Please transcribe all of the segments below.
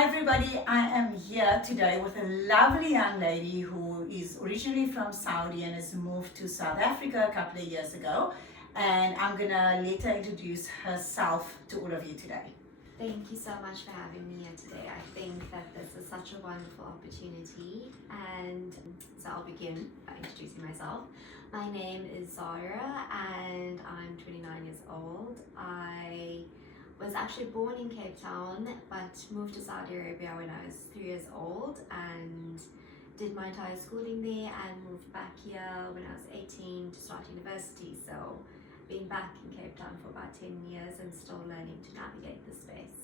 Hi everybody, I am here today with a lovely young lady who is originally from Saudi and has moved to South Africa a couple of years ago. And I'm gonna let her introduce herself to all of you today. Thank you so much for having me here today. I think that this is such a wonderful opportunity, and so I'll begin by introducing myself. My name is Zara and I'm 29 years old. I was actually born in Cape Town but moved to Saudi Arabia when I was 3 years old and did my entire schooling there and moved back here when I was 18 to start university. So been back in Cape Town for about 10 years and still learning to navigate the space.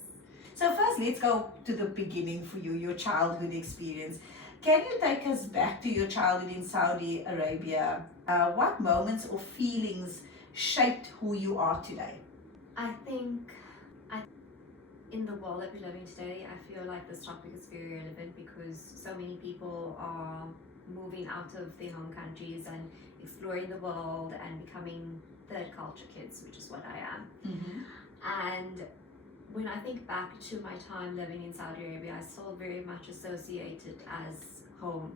So first, let's go to the beginning for you, your childhood experience. Can you take us back to your childhood in Saudi Arabia? What moments or feelings shaped who you are today? I think in the world that we're living today, I feel like this topic is very relevant because so many people are moving out of their home countries and exploring the world and becoming third culture kids, which is what I am. And when I think back to my time living in Saudi Arabia, I still very much associate it as home.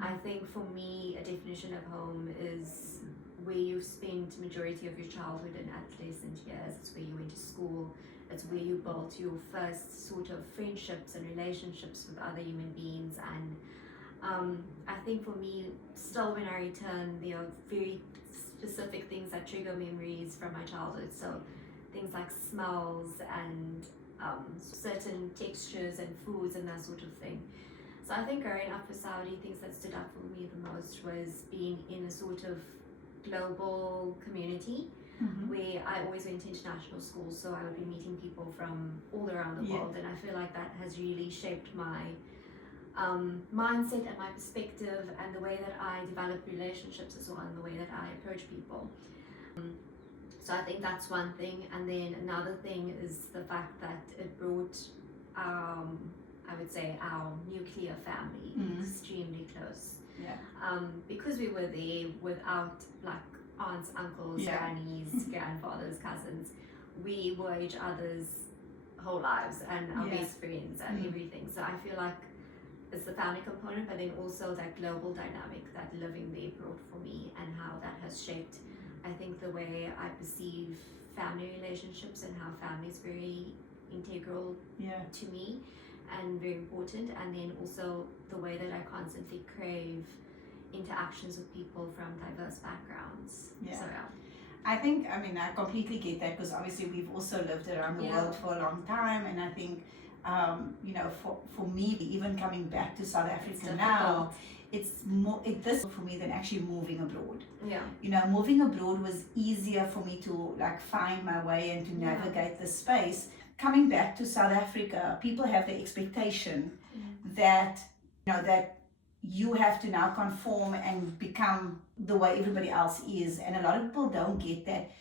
I think for me, a definition of home is where you've spent majority of your childhood and adolescent years. It's where you went to school. It's where you built your first sort of friendships and relationships with other human beings. And I think for me, still when I return, there are very specific things that trigger memories from my childhood. So things like smells and certain textures and foods and that sort of thing. So I think growing up with Saudi, things that stood out for me the most was being in a sort of global community where I always went to international schools, so I would be meeting people from all around the world, and I feel like that has really shaped my mindset and my perspective and the way that I develop relationships as well and the way that I approach people. So I think that's one thing, and then another thing is the fact that it brought I would say our nuclear family extremely close. Because we were there without like aunts, uncles, grannies, grandfathers, cousins, we were each other's whole lives and our best friends and everything. So I feel like it's the family component, but then also that global dynamic that living there brought for me and how that has shaped, I think, the way I perceive family relationships and how family is very integral to me and very important, and then also the way that I constantly crave interactions with people from diverse backgrounds. I think, I completely get that because obviously we've also lived around the world for a long time, and I think, for me, even coming back to South Africa now, it's more this for me than actually moving abroad. Moving abroad was easier for me to like find my way and to navigate the space. Coming back to South Africa, people have the expectation that that you have to now conform and become the way everybody else is, and a lot of people don't get that.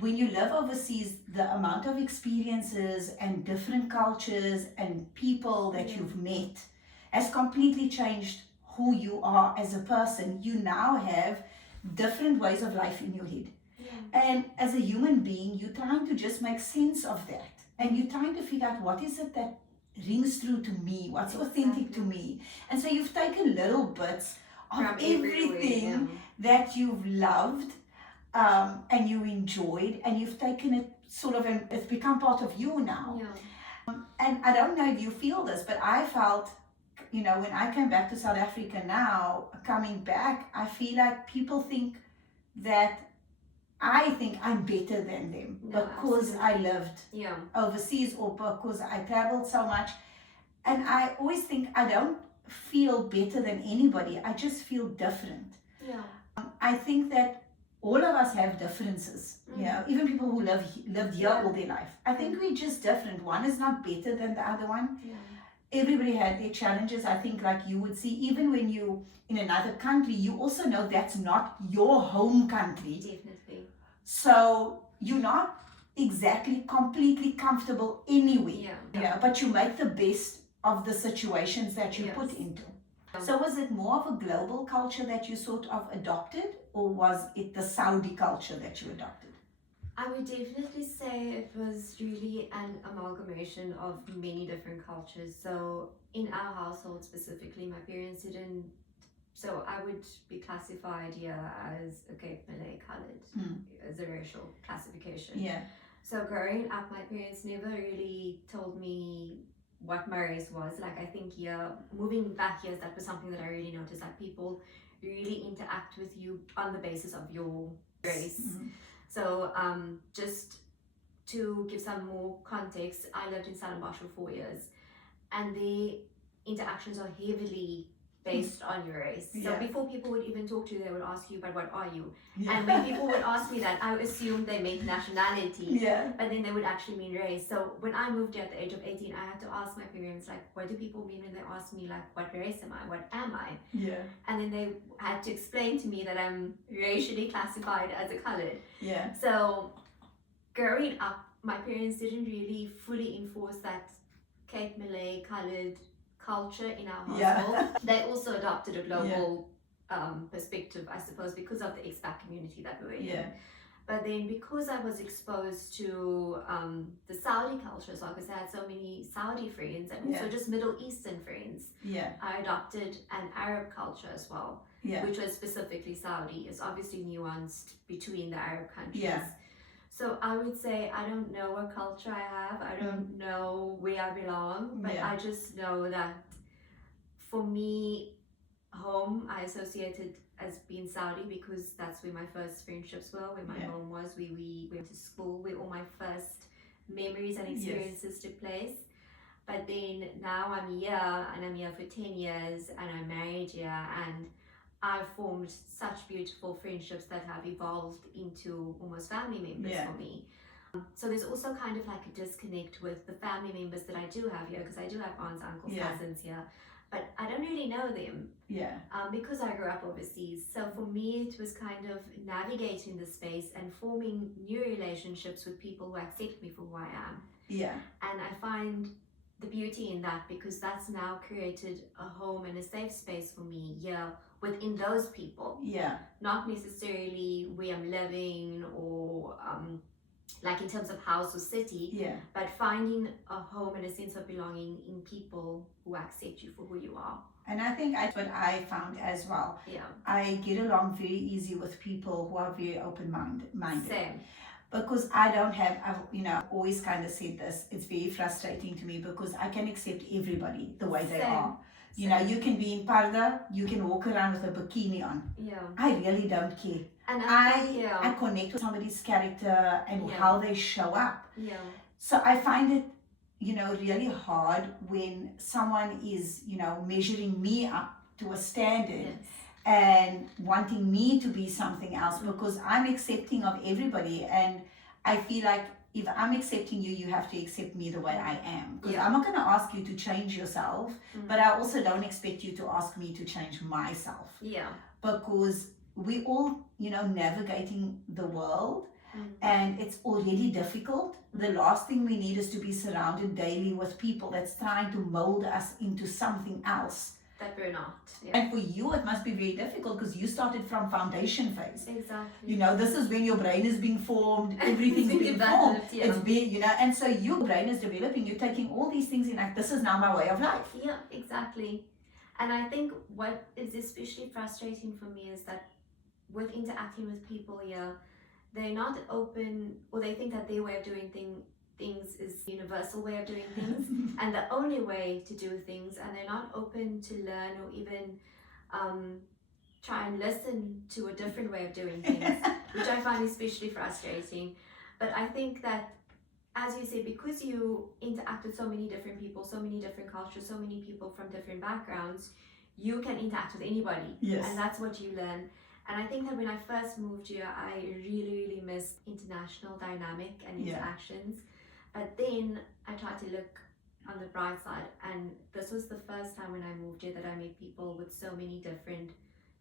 When you live overseas, the amount of experiences and different cultures and people that you've met has completely changed who you are as a person. You now have different ways of life in your head. And as a human being, you're trying to just make sense of that. And you're trying to figure out what is it that rings through to me, what's authentic to me. And so you've taken little bits of everything that you've loved and you enjoyed, and you've taken it sort of, and it's become part of you now. And I don't know if you feel this, but I felt, when I came back to South Africa now, coming back, I feel like people think that I think I'm better than them because I lived overseas or because I traveled so much. And I always think I don't feel better than anybody. I just feel different. I think that all of us have differences. Even people who lived here all their life. I think we're just different. One is not better than the other one. Everybody had their challenges. I think, like you would see, even when you in another country, you also know that's not your home country. Definitely. So you're not exactly completely comfortable anywhere. But you make the best of the situations that you put into. So was it more of a global culture that you sort of adopted, or was it the Saudi culture that you adopted? I would definitely say it was really an amalgamation of many different cultures. So in our household specifically, my parents didn't. So I would be classified here as a Cape Malay coloured as a racial classification. Yeah. So growing up, my parents never really told me what my race was. Like I think here, moving back here, that was something that I really noticed. Like people really interact with you on the basis of your race. So just to give some more context, I lived in Stellenbosch for 4 years, and the interactions are heavily based on your race. So before people would even talk to you, they would ask you, but what are you? And when people would ask me that, I assumed they meant nationality, but then they would actually mean race. So when I moved here at the age of 18, I had to ask my parents, like, what do people mean when they ask me, like, what race am I? What am I? And then they had to explain to me that I'm racially classified as a coloured. So growing up, my parents didn't really fully enforce that Cape Malay coloured culture in our household. They also adopted a global perspective, I suppose, because of the expat community that we were in. But then because I was exposed to the Saudi culture, so because I had so many Saudi friends and also just Middle Eastern friends, I adopted an Arab culture as well, which was specifically Saudi. It's obviously nuanced between the Arab countries. So I would say I don't know what culture I have. I don't know where I belong, but I just know that for me, home, I associated as being Saudi because that's where my first friendships were, where my home was, where we went to school, where all my first memories and experiences took place. But then now I'm here and I'm here for 10 years and I'm married here, and I've formed such beautiful friendships that have evolved into almost family members for me. So there's also kind of like a disconnect with the family members that I do have here, because I do have aunts, uncles, cousins here, but I don't really know them because I grew up overseas. So for me, it was kind of navigating the space and forming new relationships with people who accept me for who I am. And I find the beauty in that, because that's now created a home and a safe space for me within those people. Not necessarily where I'm living or like in terms of house or city, but finding a home and a sense of belonging in people who accept you for who you are. And I think that's what I found as well. I get along very easy with people who are very open-minded. Same. Because I don't have, I've always kind of said this, it's very frustrating to me because I can accept everybody the way they are. You know, you can be in parda, you can walk around with a bikini on. I really don't care. And I connect with somebody's character and how they show up. So I find it, really hard when someone is, measuring me up to a standard and wanting me to be something else, because I'm accepting of everybody, and I feel like if I'm accepting you, you have to accept me the way I am. Because I'm not going to ask you to change yourself, but I also don't expect you to ask me to change myself. Because we all, navigating the world, and it's already difficult. The last thing we need is to be surrounded daily with people that's trying to mold us into something else that we're not. And for you, it must be very difficult because you started from foundation phase. Exactly. This is when your brain is being formed, everything's being formed. It's being, and so your brain is developing. You're taking all these things in, like, this is now my way of life. Yeah, exactly. And I think what is especially frustrating for me is that with interacting with people here, they're not open, or they think that their way of doing things is universal way of doing things and the only way to do things, and they're not open to learn or even try and listen to a different way of doing things, which I find especially frustrating. But I think that, as you say, because you interact with so many different people, so many different cultures, so many people from different backgrounds, you can interact with anybody. And that's what you learn. And I think that when I first moved here, I really, really missed international dynamic and interactions. But then I tried to look on the bright side, and this was the first time when I moved here that I met people with so many different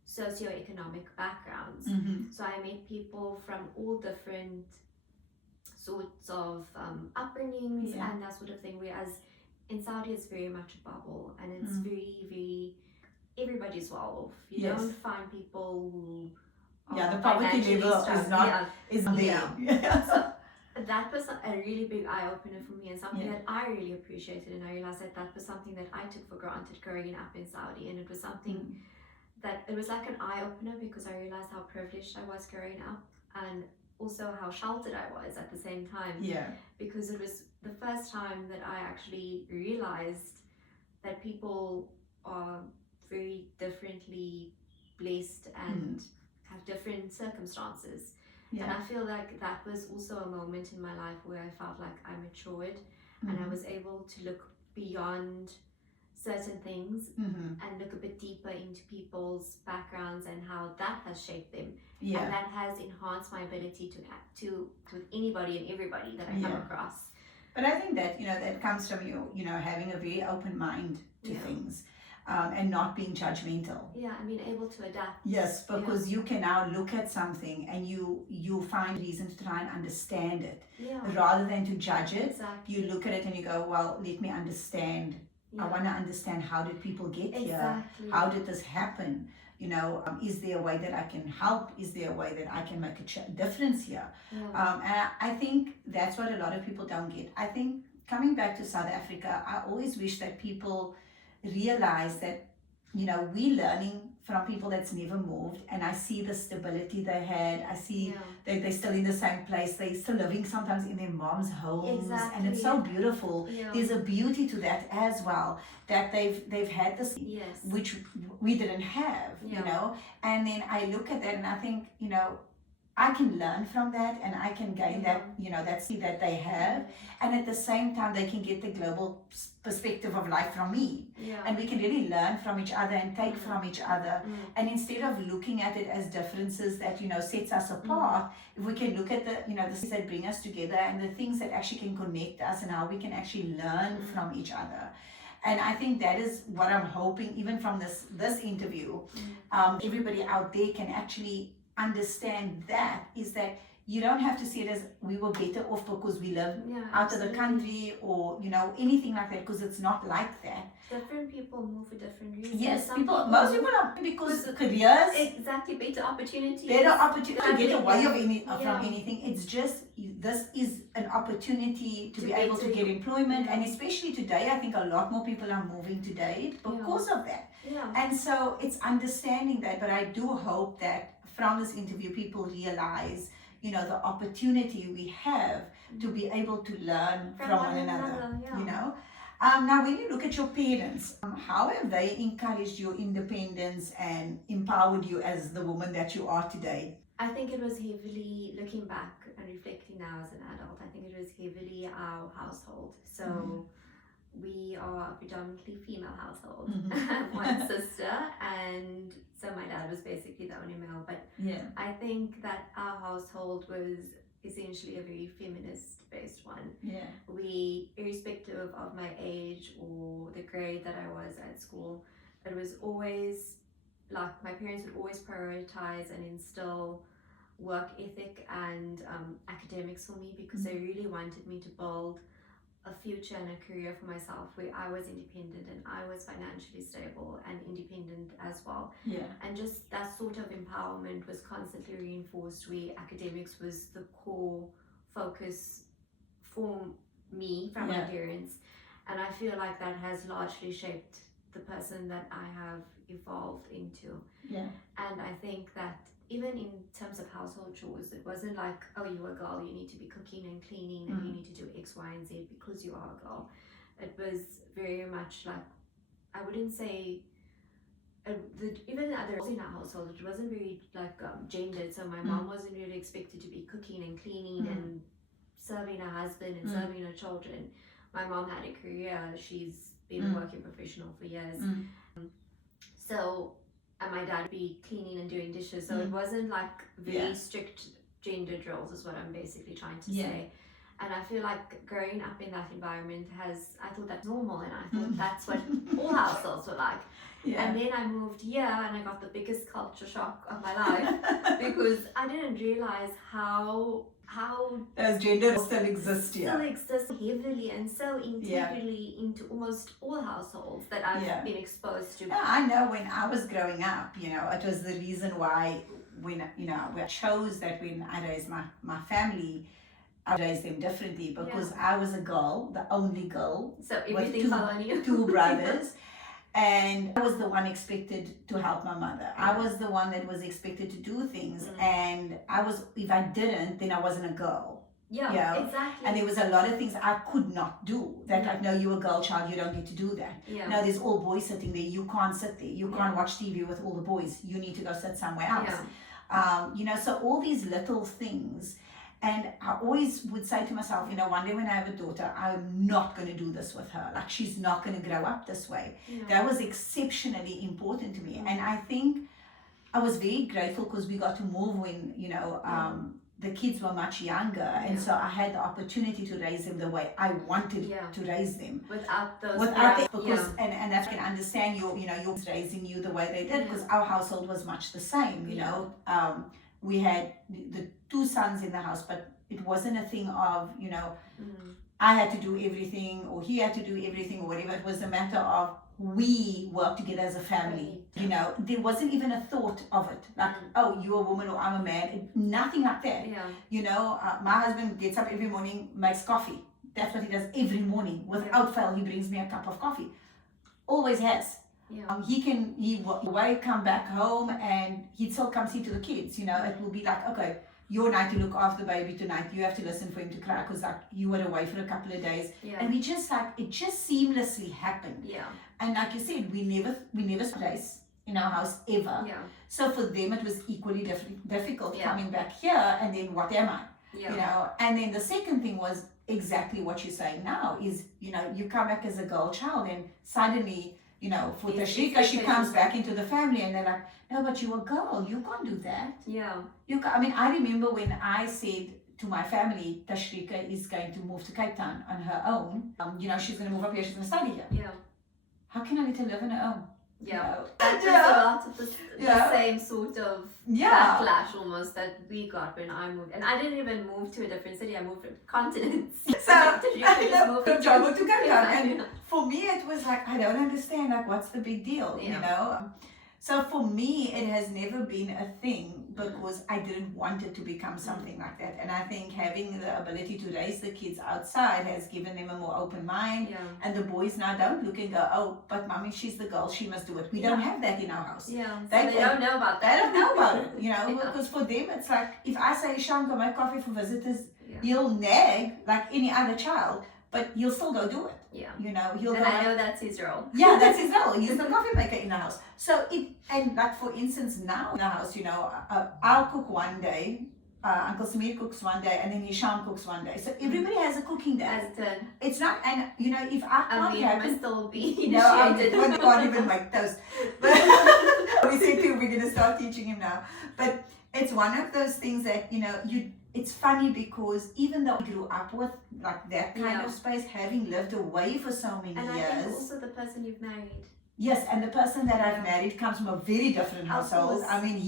socioeconomic backgrounds. So I met people from all different sorts of upbringings and that sort of thing, whereas in Saudi it's very much a bubble, and it's very, very, everybody's well off. You don't find people who the poverty level is not is there. Yeah. So that was a really big eye opener for me, and something that I really appreciated, and I realized that was something that I took for granted growing up in Saudi, and it was something that it was like an eye opener, because I realized how privileged I was growing up, and also how sheltered I was at the same time. Yeah. Because it was the first time that I actually realized that people are very differently blessed and have different circumstances. Yeah. And I feel like that was also a moment in my life where I felt like I matured and I was able to look beyond certain things and look a bit deeper into people's backgrounds and how that has shaped them. Yeah. And that has enhanced my ability to act with anybody and everybody that I come across. But I think that, that comes from you having a very open mind to things. And not being judgmental. Yeah, and being able to adapt. Yes, because you can now look at something and you find reason to try and understand it. Yeah. Rather than to judge it, you look at it and you go, well, let me understand. Yeah. I want to understand, how did people get here? How did this happen? Is there a way that I can help? Is there a way that I can make a difference here? Yeah. And I think that's what a lot of people don't get. I think coming back to South Africa, I always wish that people realize that we're learning from people that's never moved, and I see the stability they had. I see that they're still in the same place, they're still living sometimes in their mom's homes, and it's so beautiful. There's a beauty to that as well, that they've had this, which we didn't have. And then I look at that and I think, I can learn from that, and I can gain that, that they have, and at the same time they can get the global perspective of life from me, and we can really learn from each other and take from each other. And instead of looking at it as differences that sets us apart, if we can look at the the things that bring us together and the things that actually can connect us, and how we can actually learn from each other. And I think that is what I'm hoping, even from this interview, everybody out there can actually understand, that is that you don't have to see it as we were better off because we live out of the country, or anything like that, because it's not like that. Different people move for different reasons. Yes, most people are because careers, better opportunities, to get away from anything. It's just, this is an opportunity to be able to get employment, and especially today, I think a lot more people are moving today because of that. And so it's understanding that, but I do hope that from this interview people realize the opportunity we have to be able to learn from one another. Now when you look at your parents, how have they encouraged your independence and empowered you as the woman that you are today? I think it was heavily, looking back and reflecting now as an adult, I think it was heavily our household. So we are a predominantly female household. One sister, and so my dad was basically the only male. But I think that our household was essentially a very feminist based one. We, irrespective of my age or the grade that I was at school, it was always like my parents would always prioritize and instill work ethic and academics for me, because they really wanted me to build a future and a career for myself where I was independent and I was financially stable and independent as well. And just that sort of empowerment was constantly reinforced, where academics was the core focus for me from my parents. And I feel like that has largely shaped the person that I have evolved into. And I think that even in terms of household chores, it wasn't like, oh, you're a girl, you need to be cooking and cleaning and you need to do X, Y, and Z because you are a girl. It was very much like, I wouldn't say, even the other roles in our household, it wasn't very like gendered. So my mom wasn't really expected to be cooking and cleaning and serving her husband and serving her children. My mom had a career, she's been a working professional for years. And my dad would be cleaning and doing dishes. So it wasn't like very strict gendered roles, is what I'm basically trying to say. And I feel like growing up in that environment I thought that's normal, and I thought that's what all households were like. And then I moved here and I got the biggest culture shock of my life because I didn't realize how those gender still exist here. Still exist heavily and so integrally into almost all households that I've been exposed to. I know when I was growing up, it was the reason why when, I chose that when I raised my family, I raised them differently because I was a girl, the only girl. So everything fell on you. Two brothers. And I was the one expected to help my mother. I was the one that was expected to do things. And if I didn't, then I wasn't a girl. Yeah, exactly. And there was a lot of things I could not do. That like, no, you're a girl child, you don't get to do that. No, there's all boys sitting there, you can't sit there. You can't watch TV with all the boys. You need to go sit somewhere else. So all these little things. And I always would say to myself, one day when I have a daughter, I'm not going to do this with her. Like, she's not going to grow up this way. That was exceptionally important to me. And I think I was very grateful because we got to move when, the kids were much younger, and so I had the opportunity to raise them the way I wanted to raise them. Without because and if I can understand your raising you the way they did, because our household was much the same. We had the two sons in the house, but it wasn't a thing of I had to do everything or he had to do everything or whatever. It was a matter of we work together as a family. There wasn't even a thought of it like, oh, you're a woman or I'm a man. Nothing like that. My husband gets up every morning, makes coffee. That's what he does every morning. Without fail, he brings me a cup of coffee. Always has. He will come back home and he'd still come see to the kids. It will be like, okay, your night to look after the baby tonight. You have to listen for him to cry because like you were away for a couple of days. And we just it just seamlessly happened. And like you said, we never place in our house ever. So for them it was equally difficult coming back here, and then what am I? And then the second thing was exactly what you're saying now is, you come back as a girl child and suddenly, for Tashrika, she comes back into the family and they're like, no, but you're a girl, you can't do that. I remember when I said to my family, Tashrika is going to move to Cape Town on her own. She's going to move up here, she's going to study here. How can I let her live on her own? That was a lot of the same sort of backlash almost that we got when I moved. And I didn't even move to a different city, I moved continents. So from Java to Cape Town. And for me it was like, I don't understand, like what's the big deal, So for me it has never been a thing because I didn't want it to become something like that. And I think having the ability to raise the kids outside has given them a more open mind. And the boys now don't look and go, oh, but mommy, she's the girl, she must do it. We don't have that in our house. They don't know about that. They don't know about it, because for them it's like, if I say, Sean, go make coffee for visitors, he'll nag like any other child, but he'll still go do it. He'll and I know that's his role. That's his role. He's the coffee maker in the house. So and like for instance now in the house, I'll cook one day, Uncle Samir cooks one day, and then Hisham cooks one day. So everybody has a cooking day. It's not, and if I can't must still be initiated. I can't even make toast. But we said too, we're going to start teaching him now. But it's one of those things that it's funny because even though I grew up with like that kind of space, having lived away for so many years. And I think also the person you've married. Yes, and the person that I've married comes from a very different household. I mean,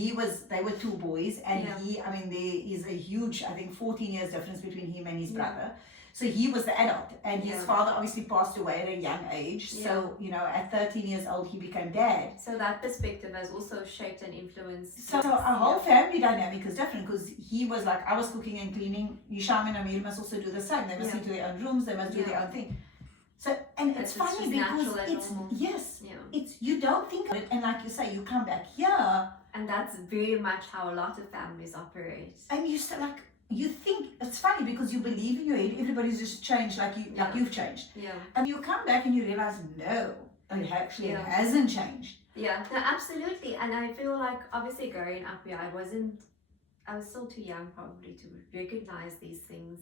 they were two boys, and there is a huge, I think 14 years difference between him and his brother. So he was the adult, and his father obviously passed away at a young age. So, at 13 years old, he became dad. So that perspective has also shaped and influenced. So our whole family dynamic is different because he was like, I was cooking and cleaning. Hisham and Amir must also do the same. They must into their own rooms. They must do their own thing. So, and it's funny because it's you don't think of it, and like you say, you come back here. And that's very much how a lot of families operate. And you still you think it's funny because you believe in your head everybody's just changed like you've changed. And you come back and you realize no, it actually hasn't changed. No, absolutely. And I feel like obviously growing up here, I was still too young probably to recognize these things.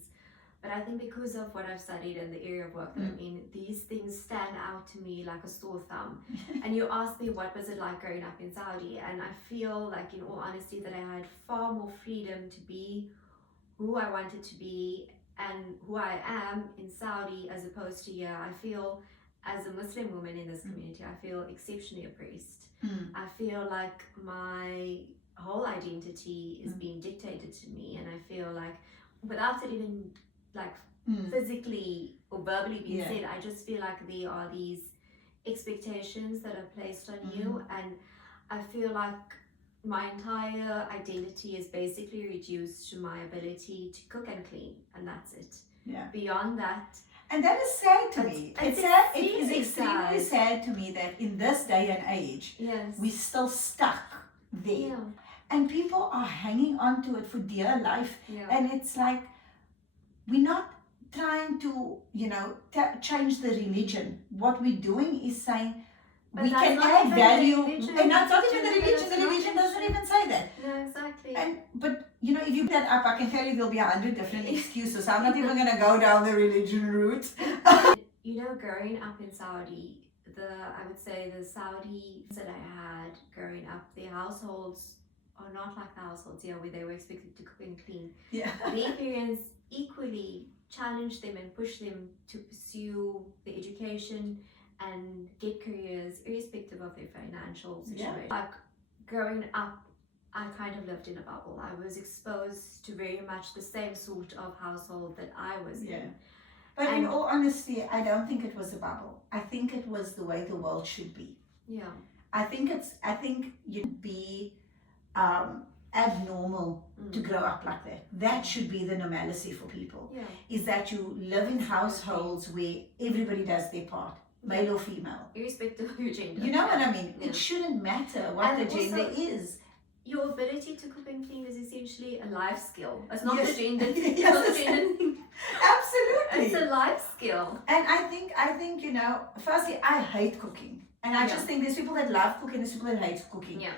But I think because of what I've studied and the area of work that I'm in, these things stand out to me like a sore thumb. And you asked me what was it like growing up in Saudi, and I feel like in all honesty that I had far more freedom to be who I wanted to be and who I am in Saudi as opposed to here. I feel as a Muslim woman in this community, I feel exceptionally oppressed. I feel like my whole identity is being dictated to me, and I feel like without it even like physically or verbally being said, I just feel like there are these expectations that are placed on you, and I feel like my entire identity is basically reduced to my ability to cook and clean, and that's it. Yeah. Beyond that, and that is sad to me. It's sad. It is extremely sad to me that in this day and age, yes, we're still stuck there. yeah, And people are hanging on to it for dear life. yeah. And it's like, we're not trying to, change the religion. What we're doing is saying, But we that's can not add even value. the religion. And that's not even the religion. That's The not religion even doesn't even say that. No, exactly. But if you put that up, I can tell you there'll be 100 different excuses. I'm not even going to go down the religion route. Growing up in Saudi, I would say the Saudi that I had growing up, their households are not like the households here where they were expected to cook and clean. Yeah. Their parents equally challenged them and pushed them to pursue the education and get careers irrespective of their financial situation. Yeah. Like growing up, I kind of lived in a bubble. I was exposed to very much the same sort of household that I was in. But in all honesty, I don't think it was a bubble. I think it was the way the world should be. Yeah. I think you'd be abnormal to grow up like that. That should be the normalcy for people. Yeah. Is that you live in households where everybody does their part, male or female. Irrespective of your gender. You know what I mean? Yeah. It shouldn't matter what And the gender also, is. Your ability to cook and clean is essentially a life skill. It's not Yes. the gender thing. Yes. Not the gender thing. Absolutely. It's a life skill. And I think firstly, I hate cooking. And I just think there's people that love cooking, there's people that hate cooking. Yeah.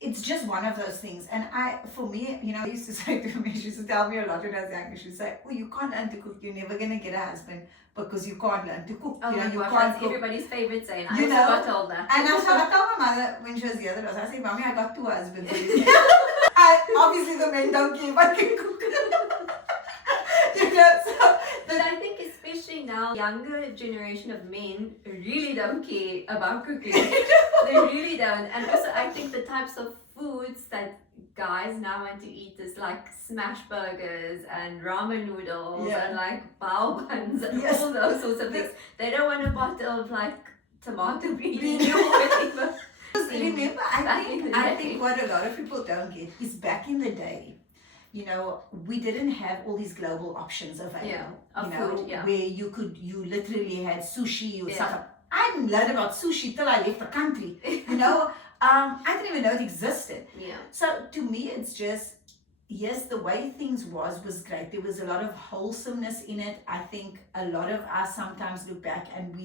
It's just one of those things. And for me, I used to say to me, she used to tell me a lot when I was younger, she would say, oh, you can't learn to cook, you're never going to get a husband because you can't learn to cook. Oh my you gosh, can't that's cook. everybody's favorite saying. I You also know? got told that. And I told my mother when she was the other day, I said, Mommy, I got 2 husbands. Obviously the men don't care if I can cook. But I think especially now, younger generation of men really don't care about cooking. They really don't. And also I think the types of foods that guys now want to eat is like smash burgers and ramen noodles and like bao buns and all those sorts of things. They don't want a bottle of like tomato beanie or whatever. Remember, I think what a lot of people don't get is back in the day, we didn't have all these global options available. Food, where you literally had sushi or stuff. I didn't learn about sushi till I left the country. I didn't even know it existed. Yeah. So to me, it's just, yes, the way things was great. There was a lot of wholesomeness in it. I think a lot of us sometimes look back and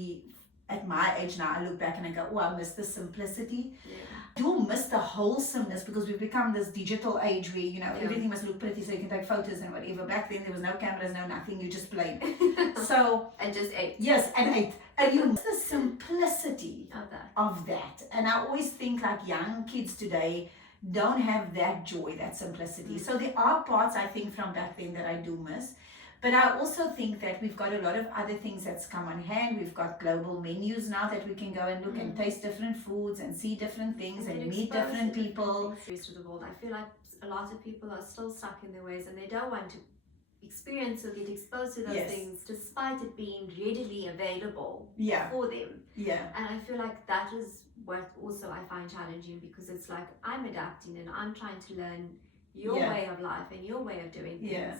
at my age now, I look back and I go, oh, I miss the simplicity. Yeah. I do miss the wholesomeness because we've become this digital age where, everything must look pretty so you can take photos and whatever. Back then, there was no cameras, no nothing. You just played. And just ate. Yes, and ate. And you miss the simplicity of that. And I always think like young kids today don't have that joy, that simplicity. So there are parts, I think, from back then that I do miss. But I also think that we've got a lot of other things that's come on hand. We've got global menus now that we can go and look and taste different foods and see different things and meet different people. The rest of the world. I feel like a lot of people are still stuck in their ways and they don't want to experience or get exposed to those things despite it being readily available for them. Yeah. And I feel like that is what also I find challenging because it's like I'm adapting and I'm trying to learn your way of life and your way of doing things. Yeah.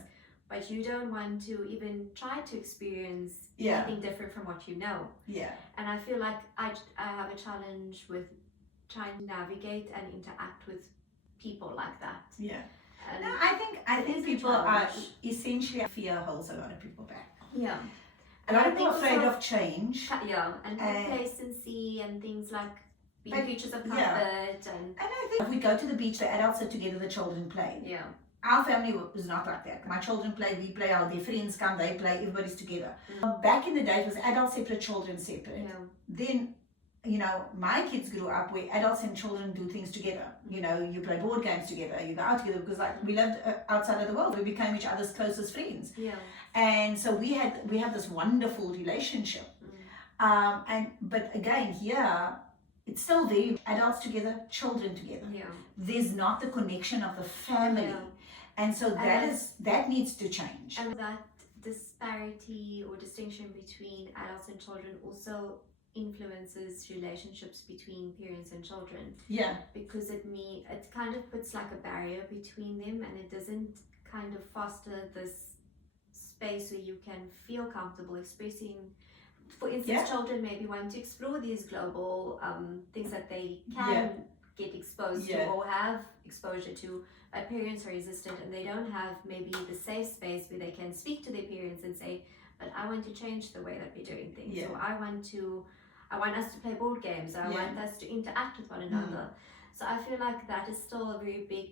But you don't want to even try to experience anything different from what you know. Yeah. And I feel like I have a challenge with trying to navigate and interact with people like that. Yeah. And no, I think people are essentially, fear holds a lot of people back. Yeah. A lot of people are afraid of change. Yeah, and complacency and things like being creatures of comfort. And I think if we go to the beach, the adults are together, the children play. Yeah. Our family was not like that. My children play, we play, their friends come, they play, everybody's together. Back in the day, it was adults separate, children separate. Yeah. Then, my kids grew up where adults and children do things together. You play board games together, you go out together because we lived outside of the world. We became each other's closest friends. Yeah. And so we have this wonderful relationship. But again, here, it's still very adults together, children together. Yeah. There's not the connection of the family. Yeah. And so that needs to change. And that disparity or distinction between adults and children also influences relationships between parents and children. Yeah. Because it kind of puts like a barrier between them, and it doesn't kind of foster this space where you can feel comfortable expressing. For instance, children maybe want to explore these global things that they can get exposed to or have exposure to, but parents are resistant, and they don't have maybe the safe space where they can speak to their parents and say, but I want to change the way that we're doing things, or I want us to play board games, or I want us to interact with one another. So I feel like that is still a very big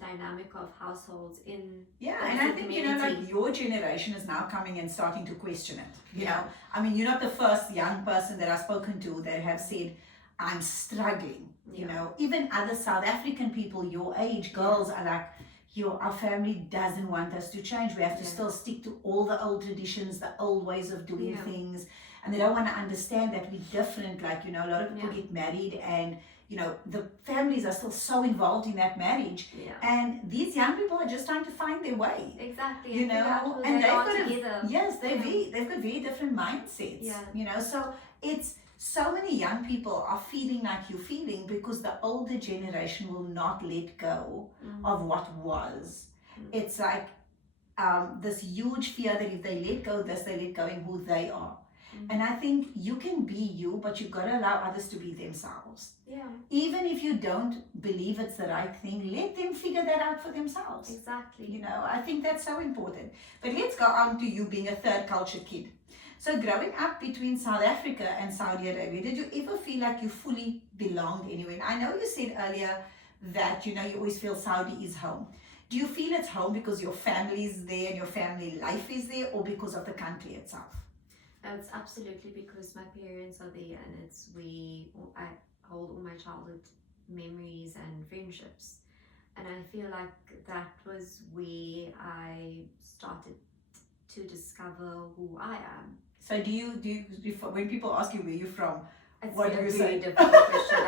dynamic of households in and I think community. Like your generation is now coming and starting to question it. You know, I mean, you're not the first young person that I've spoken to that have said, I'm struggling. You know, even other South African people your age, girls, are like, our family doesn't want us to change. We have to still stick to all the old traditions, the old ways of doing things, and they don't want to understand that we're different. Like, you know, a lot of people get married, and you know, the families are still so involved in that marriage, and these young people are just trying to find their way. Exactly. You know, and they've got they've got very different mindsets. You know, so it's so many young people are feeling like you're feeling because the older generation will not let go of what was. It's like this huge fear that if they let go this, they let go in who they are. And I think you can be you, but you've got to allow others to be themselves. Even if you don't believe it's the right thing, let them figure that out for themselves. Exactly. You know, I think that's so important. But let's go on to you being a third culture kid. So growing up between South Africa and Saudi Arabia, did you ever feel like you fully belonged anywhere? And I know you said earlier that, you know, you always feel Saudi is home. Do you feel it's home because your family is there and your family life is there, or because of the country itself? It's absolutely because my parents are there, and I hold all my childhood memories and friendships, and I feel like that was where I started to discover who I am. So do you when people ask you where you're from, what do you say? Difficult question.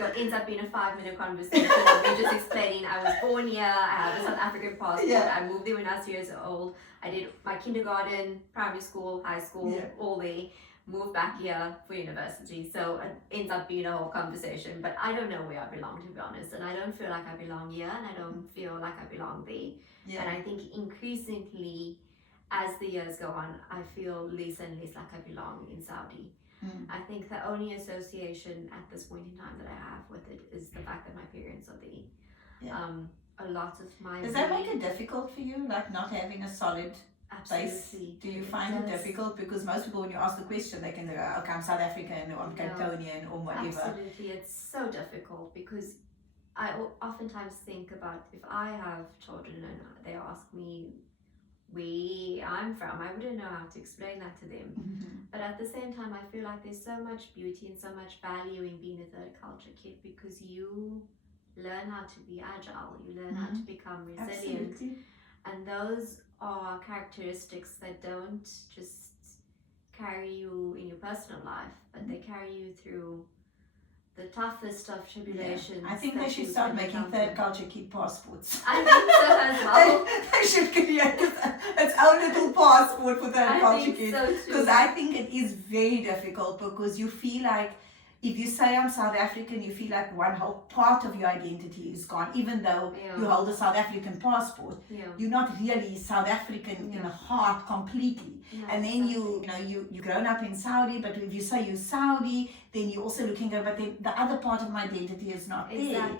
It ends up being a 5-minute conversation of me just explaining I was born here, I have a South African passport, I moved there when I was 3 years old, I did my kindergarten, primary school, high school, all there, moved back here for university. So it ends up being a whole conversation, but I don't know where I belong, to be honest, and I don't feel like I belong here, and I don't feel like I belong there. And I think increasingly as the years go on, I feel less and less like I belong in Saudi. I think the only association at this point in time that I have with it is the fact that my parents are there. A lot of my... Does that make it difficult for you, like not having a solid base? Do you find it difficult? Because most people, when you ask the question, they can say, okay, I'm South African, or I'm Capetonian, or whatever. Absolutely, it's so difficult because I oftentimes think about if I have children and they ask me where I'm from, I wouldn't know how to explain that to them. But at the same time, I feel like there's so much beauty and so much value in being a third culture kid, because you learn how to be agile, you learn how to become resilient. Absolutely. And those are characteristics that don't just carry you in your personal life, but they carry you through the toughest of tribulations. I think they should start making third culture kid passports. I think so as well. They should create its own little passport for third culture kids. Because I think it is very difficult, because you feel like if you say I'm South African, you feel like one whole part of your identity is gone, even though you hold a South African passport. You're not really South African in the heart completely. And then you've grown up in Saudi, but if you say you're Saudi, then you're also looking at, but then the other part of my identity is not there.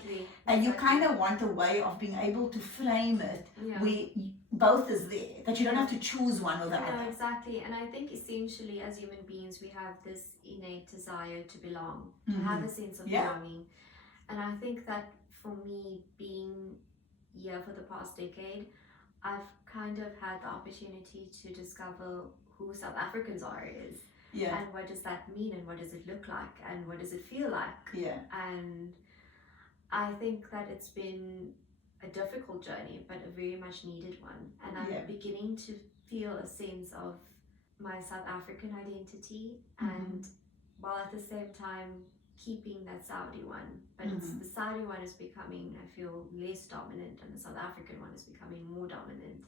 And you kind of want a way of being able to frame it where both is there, that you don't have to choose one or the other. Exactly. And I think essentially as human beings, we have this innate desire to belong, to have a sense of belonging. And I think that for me, being here for the past decade, I've kind of had the opportunity to discover who South Africans are and what does that mean, and what does it look like, and what does it feel like. And I think that it's been a difficult journey, but a very much needed one. And I'm beginning to feel a sense of my South African identity, and while at the same time keeping that Saudi one, but it's the Saudi one is becoming, I feel, less dominant, and the South African one is becoming more dominant.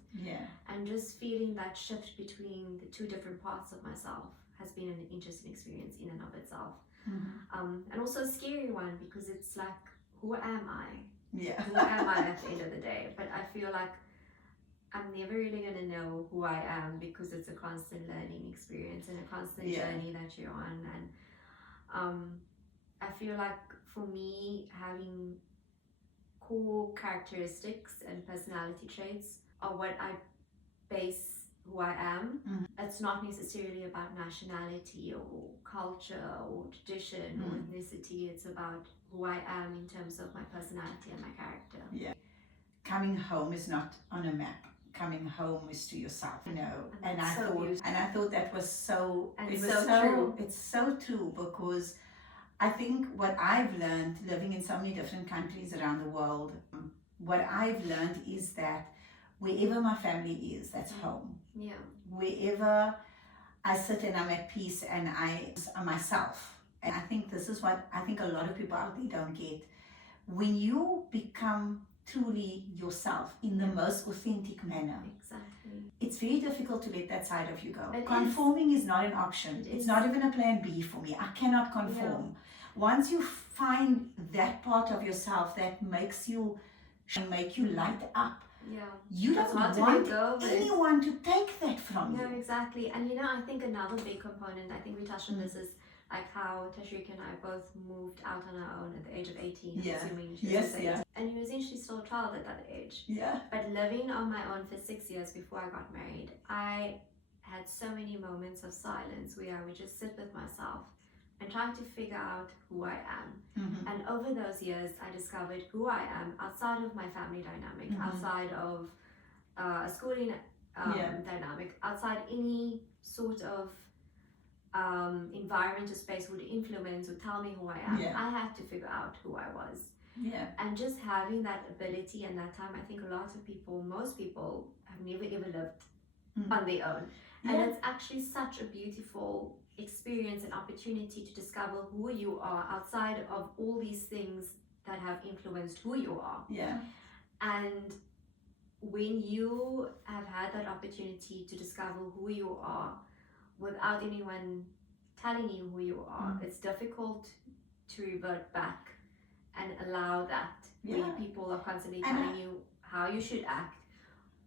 And just feeling that shift between the two different parts of myself has been an interesting experience in and of itself. Mm-hmm. And also a scary one, because it's like, who am I? Yeah. Who am I at the end of the day? But I feel like I'm never really going to know who I am, because it's a constant learning experience and a constant journey that you're on. And I feel like for me, having core characteristics and personality traits are what I base who I am. It's not necessarily about nationality or culture or tradition or ethnicity. It's about who I am in terms of my personality and my character. Yeah. Coming home is not on a map. Coming home is to yourself, you know. And I thought that was so. And it was so true. It's so true, because I think what I've learned living in so many different countries around the world, what I've learned is that wherever my family is, that's home. Yeah. Wherever I sit and I'm at peace and I'm myself. And I think this is what I think a lot of people out there don't get. When you become truly yourself in the most authentic manner, exactly, it's very difficult to let that side of you go. It Conforming is not an option. It's not even a plan B for me. I cannot conform. Once you find that part of yourself that makes you light up, you don't want anyone to take that from you. No, exactly. And you know, I think another big component, I think we touched on this, is like how Tashriq and I both moved out on our own at the age of 18. Yeah. Assuming she Yes, was 18. And he was essentially still a child at that age. Yeah. But living on my own for 6 years before I got married, I had so many moments of silence where I would just sit with myself and try to figure out who I am. And over those years, I discovered who I am outside of my family dynamic, outside of a schooling dynamic, outside any sort of environment or space would influence or tell me who I am. I had to figure out who I was. And just having that ability and that time, I think a lot of people, most people, have never ever lived on their own. And it's actually such a beautiful experience and opportunity to discover who you are outside of all these things that have influenced who you are. And when you have had that opportunity to discover who you are without anyone telling you who you are, it's difficult to revert back and allow that, where people are constantly telling you how you should act,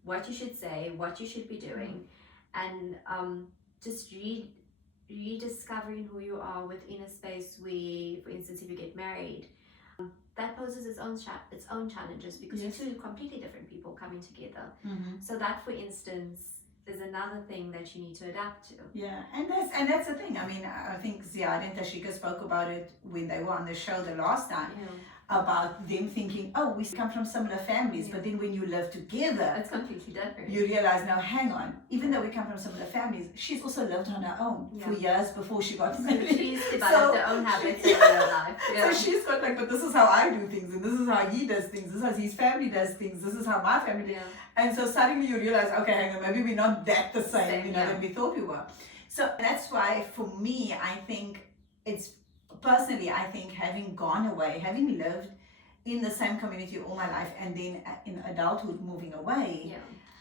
what you should say, what you should be doing, and just rediscovering who you are within a space where, for instance, if you get married, that poses its own challenges, because you're two completely different people coming together. So that, for instance, is another thing that you need to adapt to. And that's the thing. I mean, I think Zara and Tashika spoke about it when they were on the show the last time. About them thinking, oh, we come from similar families, but then when you live together, it's completely different. You realize, now hang on, even though we come from similar families, she's also lived on her own for years before she got married. She's developed her own habits in her life. So she's got like, but this is how I do things, and this is how he does things, this is how his family does things, this is how my family does. And so suddenly you realize, okay, hang on, maybe we're not that the same, than we thought we were. So that's why, for me, I think it's, personally, I think having gone away, having lived in the same community all my life, and then in adulthood moving away,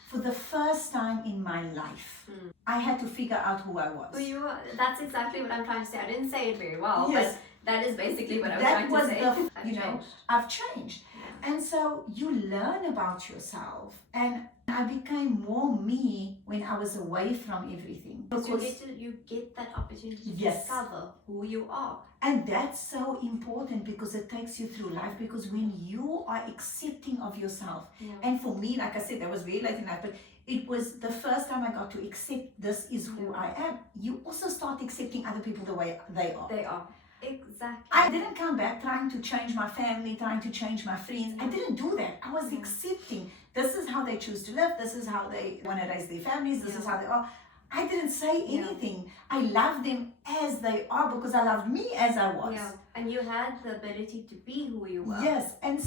for the first time in my life, I had to figure out who I was. Well, that's exactly what I'm trying to say. I didn't say it very well, but that is basically what I was trying to say. I've changed. And so you learn about yourself, and I became more me when I was away from everything. Because you get that opportunity to discover who you are. And that's so important, because it takes you through life, because when you are accepting of yourself, and for me, like I said, that was very late in life, but it was the first time I got to accept this is who I am. You also start accepting other people the way they are. They are. Exactly. I didn't come back trying to change my family, trying to change my friends. I didn't do that. I was accepting. This is how they choose to live. This is how they want to raise their families. This is how they are. I didn't say anything. I loved them as they are, because I loved me as I was. And you had the ability to be who you were. Yes, and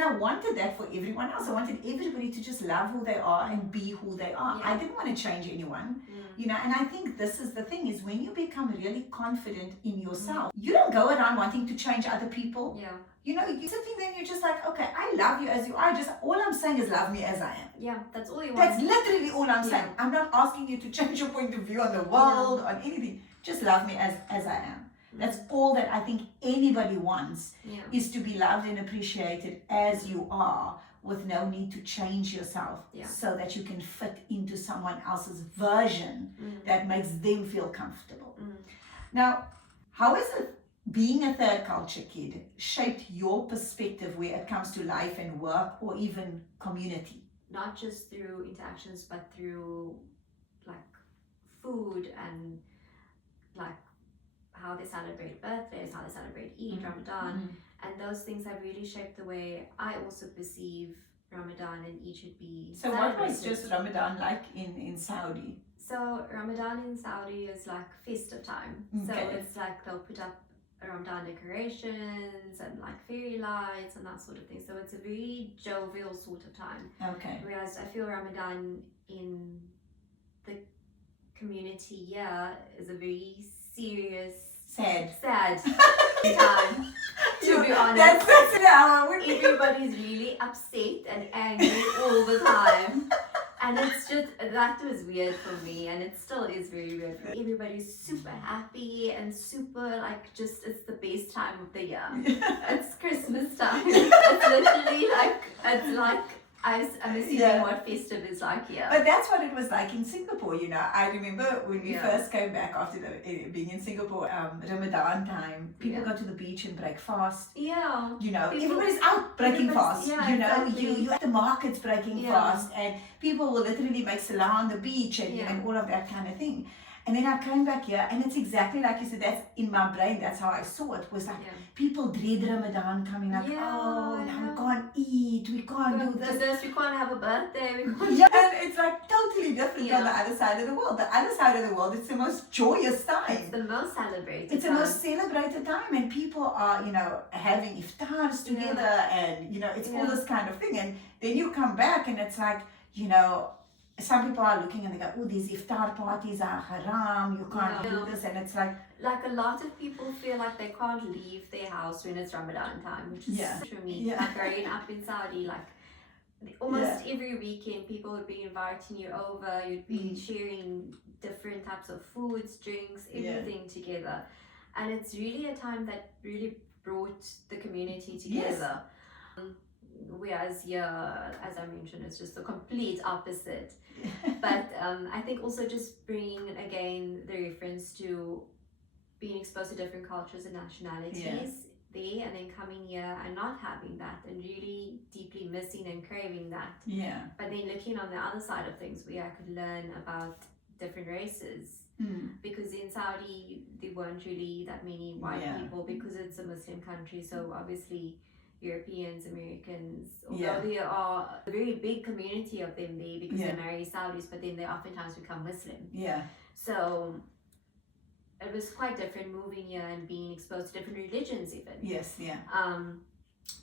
I wanted that for everyone else. I wanted everybody to just love who they are and be who they are. I didn't want to change anyone, and I think this is the thing, is when you become really confident in yourself, you don't go around wanting to change other people. You're sitting there and you're just like, okay, I love you as you are. Just all I'm saying is love me as I am. That's all you want. That's literally all I'm saying. I'm not asking you to change your point of view on the world, on anything. just love me as I am. That's all that I think anybody wants, is to be loved and appreciated as you are, with no need to change yourself so that you can fit into someone else's version that makes them feel comfortable. Now, how is it being a third culture kid shaped your perspective where it comes to life and work, or even community? Not just through interactions, but through like food and like how they celebrate birthdays, how they celebrate Eid, Ramadan, and those things have really shaped the way I also perceive Ramadan and Eid should be So what was just Ramadan like in Saudi? So Ramadan in Saudi is like festive time. So it's like they'll put up Ramadan decorations and like fairy lights and that sort of thing. So it's a very jovial sort of time. Okay. Whereas I feel Ramadan in the community here is a very serious, sad time. To be honest, everybody's really upset and angry all the time. And it's just, that was weird for me, and it still is very weird for me. Everybody's super happy and super like, just, it's the best time of the year. It's Christmas time. It's literally like, it's like, I'm assuming what festive is like here. But that's what it was like in Singapore, you know. I remember when we first came back after being in Singapore, Ramadan time, people go to the beach and break fast. Yeah. You know, everybody's out breaking fast. You know, you at the markets breaking fast, and people will literally make salah on the beach and all of that kind of thing. And then I came back here, and it's exactly like you said, that's in my brain, that's how I saw it, was like people dread Ramadan coming, like, now we can't eat, we can't do this. We can't have a birthday, we can't... And it's like totally different on the other side of the world. The other side of the world, it's the most joyous time. It's the most celebrated It's the most celebrated time, and people are, you know, having iftars together, and, you know, it's all this kind of thing. And then you come back, and it's like, you know, some people are looking and they go, oh, these iftar parties are haram, you can't do this, and it's like a lot of people feel like they can't leave their house when it's Ramadan time, which is for me. Like growing up in Saudi, like almost every weekend people would be inviting you over, you'd be sharing different types of foods, drinks, everything together. And it's really a time that really brought the community together. Whereas as I mentioned, it's just the complete opposite. But I think also just bringing again the reference to being exposed to different cultures and nationalities there, and then coming here and not having that, and really deeply missing and craving that. But then looking on the other side of things, where I could learn about different races. Because in Saudi there weren't really that many white people, because it's a Muslim country, so obviously Europeans, Americans, although there are a very big community of them there because they marry Saudis, but then they oftentimes become Muslim. So it was quite different moving here and being exposed to different religions even.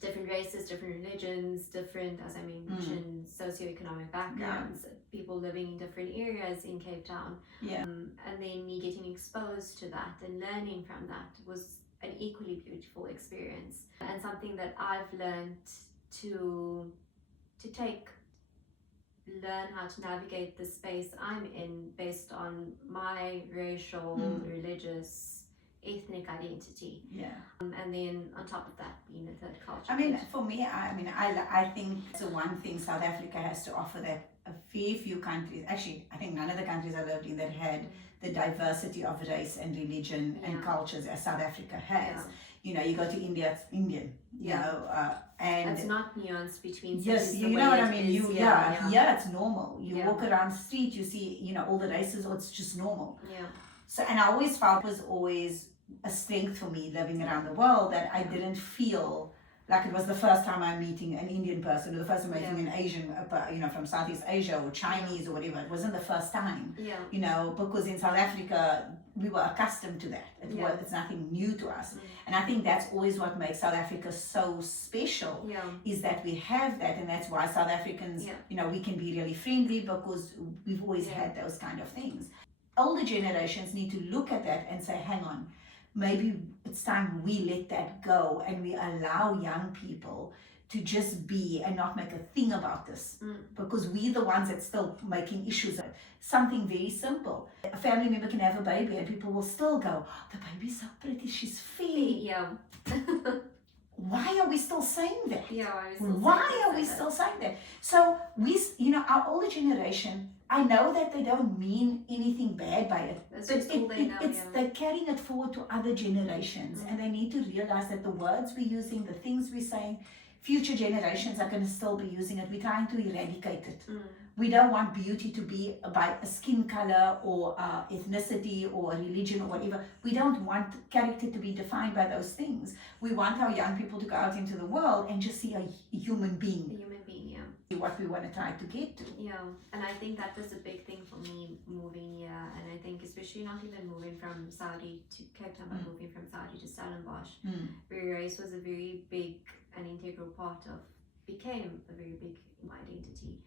Different races, different religions, different, as I mentioned, socioeconomic backgrounds, people living in different areas in Cape Town. And then me getting exposed to that and learning from that was an equally beautiful experience, and something that I've learned to learn how to navigate the space I'm in based on my racial, religious, ethnic identity. And then on top of that, being a third culture. I mean, for me, I think it's the one thing South Africa has to offer that a fair few countries, actually, I think none of the countries I lived in that had the diversity of race and religion and cultures as South Africa has. You know, you go to India, it's Indian, you know, and it's not nuanced between you know what I mean. It's normal. You walk around the street, you see, you know, all the races, or it's just normal. So, and I always felt it was always a strength for me living around the world, that I didn't feel like it was the first time I'm meeting an Indian person, or the first time I'm meeting an Asian, you know, from Southeast Asia or Chinese or whatever. It wasn't the first time, you know, because in South Africa, we were accustomed to that. It's nothing new to us. And I think that's always what makes South Africa so special, is that we have that. And that's why South Africans, you know, we can be really friendly, because we've always had those kind of things. Older generations need to look at that and say, hang on, maybe it's time we let that go and we allow young people to just be and not make a thing about this, because we're the ones that's still making issues of it. Something very simple. A family member can have a baby and people will still go, oh, the baby's so pretty, she's fair. Yeah. Why are we still saying that? Yeah, why are we still saying that? So our older generation, I know that they don't mean anything bad by it. They're carrying it forward to other generations, and they need to realize that the words we're using, the things we're saying, future generations are going to still be using it. We're trying to eradicate it. We don't want beauty to be by a skin color or ethnicity or religion or whatever. We don't want character to be defined by those things. We want our young people to go out into the world and just see a human being. A human being, yeah. What we want to try to get to. Yeah, and I think that was a big thing for me moving here, and I think especially not even moving from Saudi to Cape Town, but moving from Saudi to Stellenbosch, where race was a very big and integral part of, became a very big identity.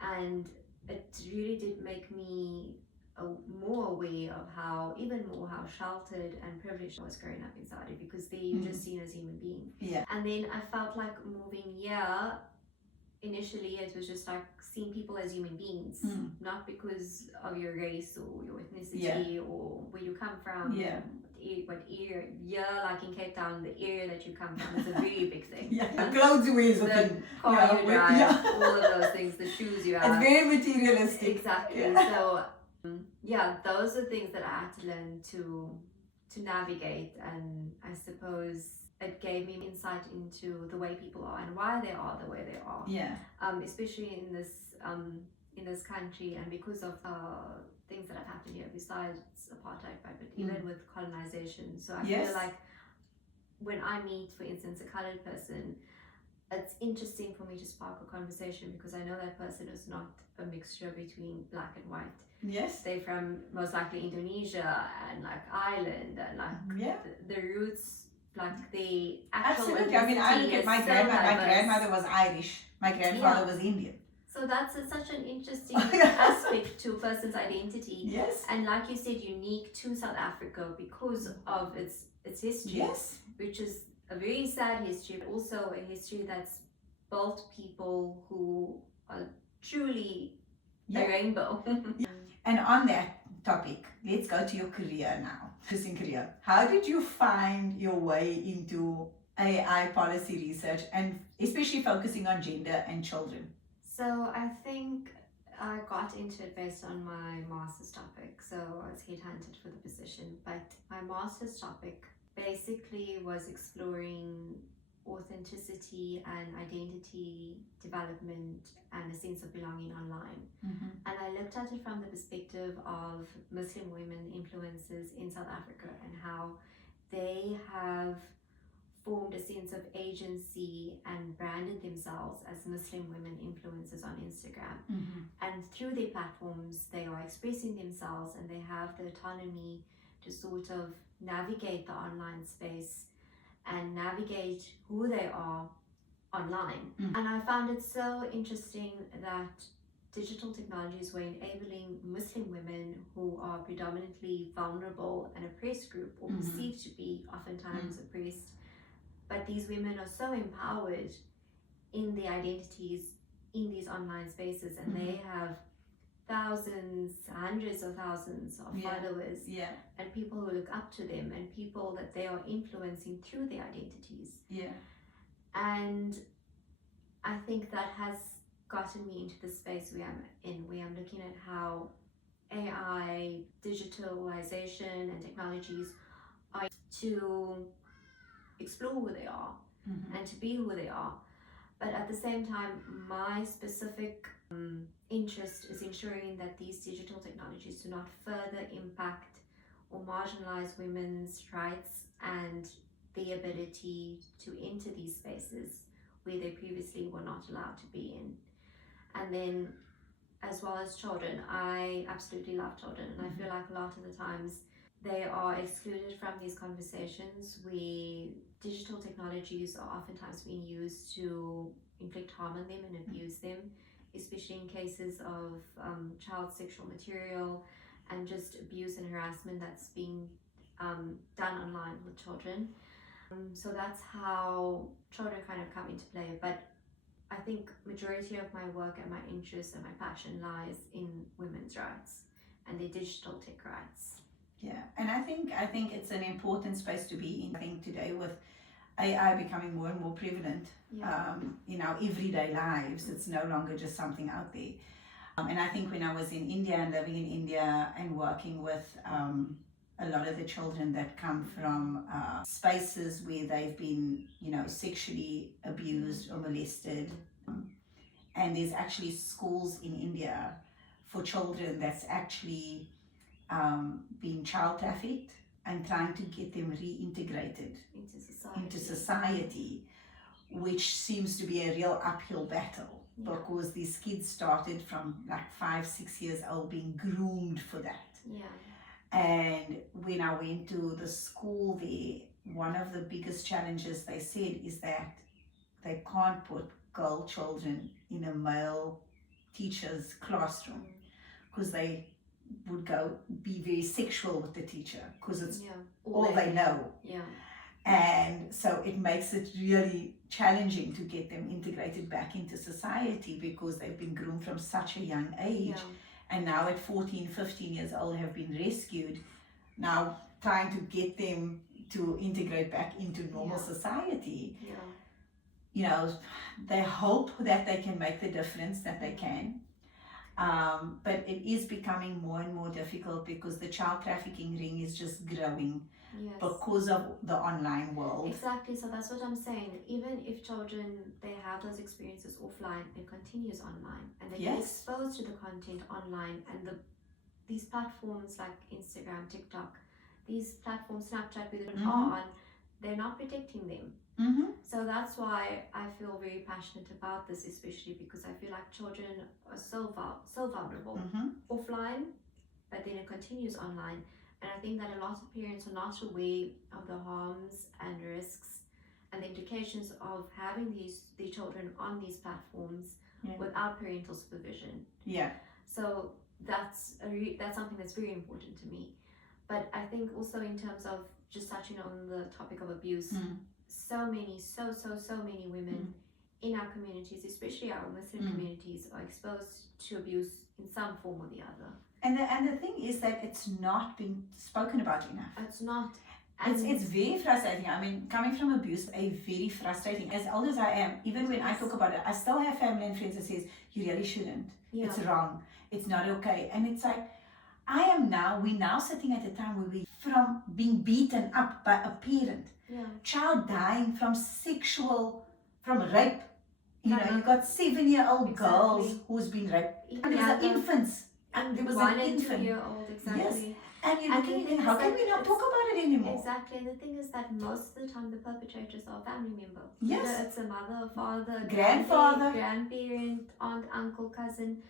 And it really did make me more aware of how sheltered and privileged I was growing up in Saudi, because there you're just seen as a human being. Yeah. And then I felt like moving here, initially it was just like seeing people as human beings, not because of your race or your ethnicity or where you come from. Yeah. What area, like in Cape Town, the area that you come from is a very big thing. The clothes you wear is a thing. The car you drive, all of those things, the shoes you have. It's very materialistic. Exactly. So, those are things that I had to learn to navigate, and I suppose it gave me insight into the way people are and why they are the way they are. Yeah. Especially in this country, and because of things that have happened here besides apartheid, right? But even with colonization. So I feel like when I meet, for instance, a colored person, it's interesting for me to spark a conversation, because I know that person is not a mixture between black and white. Yes. They're from most likely Indonesia and like Ireland and like the roots, like the actual. Absolutely. I mean, I look at my grandmother was Irish. My grandfather was Indian. So that's such an interesting aspect to a person's identity. Yes. And like you said, unique to South Africa because of its history. Yes. Which is a very sad history, but also a history that's built people who are truly a rainbow. And on that topic, let's go to your career now. Interesting career. How did you find your way into AI policy research, and especially focusing on gender and children? So I think I got into it based on my master's topic. So I was headhunted for the position, but my master's topic basically was exploring authenticity and identity development and a sense of belonging online. And I looked at it from the perspective of Muslim women influencers in South Africa, and how they have formed a sense of agency and branded themselves as Muslim women influencers on Instagram. And through their platforms, they are expressing themselves, and they have the autonomy to sort of navigate the online space and navigate who they are online. And I found it so interesting that digital technologies were enabling Muslim women, who are predominantly vulnerable and oppressed group, or perceived to be oftentimes oppressed. But these women are so empowered in their identities in these online spaces, and they have thousands, hundreds of thousands of followers, and people who look up to them, and people that they are influencing through their identities. And I think that has gotten me into the space where I'm in, where I'm looking at how AI, digitalization, and technologies are to explore who they are and to be who they are. But at the same time, my specific interest is ensuring that these digital technologies do not further impact or marginalize women's rights and the ability to enter these spaces where they previously were not allowed to be in. And then, as well as children, I absolutely love children, and I feel like a lot of the times they are excluded from these conversations, where digital technologies are oftentimes being used to inflict harm on them and abuse them, especially in cases of child sexual material and just abuse and harassment that's being done online with children. So that's how children kind of come into play. But I think majority of my work and my interest and my passion lies in women's rights and their digital tech rights. Yeah, and I think it's an important space to be in. I think today with AI becoming more and more prevalent in our everyday lives, it's no longer just something out there. And I think when I was in India and living in India and working with a lot of the children that come from spaces where they've been, sexually abused or molested, and there's actually schools in India for children that's actually being child trafficked and trying to get them reintegrated into society, which seems to be a real uphill battle because these kids started from like 5-6 years old being groomed for that. And when I went to the school there, one of the biggest challenges they said is that they can't put girl children in a male teacher's classroom because they would be very sexual with the teacher because it's all they know. And so it makes it really challenging to get them integrated back into society because they've been groomed from such a young age, and now at 14-15 years old have been rescued, now trying to get them to integrate back into normal society. They hope that they can make the difference that they can. But it is becoming more and more difficult because the child trafficking ring is just growing because of the online world. Exactly, so that's what I'm saying. Even if children, they have those experiences offline, it continues online and they get exposed to the content online, and these platforms like Instagram, TikTok, these platforms, Snapchat, where they are on, they're not protecting them. So that's why I feel very passionate about this, especially because I feel like children are so vulnerable offline, but then it continues online. And I think that a lot of parents are not aware of the harms and risks and the implications of having these children on these platforms without parental supervision. So that's something that's very important to me. But I think also in terms of just touching on the topic of abuse, so many women in our communities, especially our Muslim communities, are exposed to abuse in some form or the other. And the thing is that it's not being spoken about enough. It's not. It's very frustrating. I mean, coming from abuse, very frustrating. As old as I am, even when I talk about it, I still have family and friends that says, you really shouldn't. It's wrong. It's not okay. And it's like, we're now sitting at a time where from being beaten up by a parent, child dying from rape. You got 7-year-old girls who's been raped. And there was infants. And there was an infant. 2-year-old, exactly. Yes. And you're looking at how can we not talk about it anymore? Exactly. And the thing is that most of the time the perpetrators are a family member. Yes. Whether it's a mother, father, grandfather, grandparent, aunt, uncle, cousin.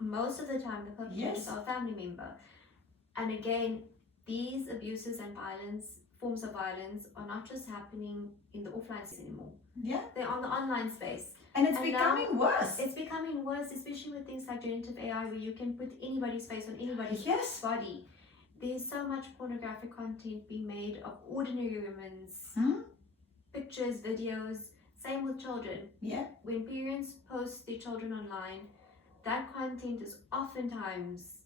Most of the time the perpetrators are a family member. And again, these abuses and forms of violence are not just happening in the offline space anymore. They're on the online space. And it's becoming worse. It's becoming worse, especially with things like generative AI, where you can put anybody's face on anybody's body. There's so much pornographic content being made of ordinary women's pictures, videos. Same with children. When parents post their children online, that content is oftentimes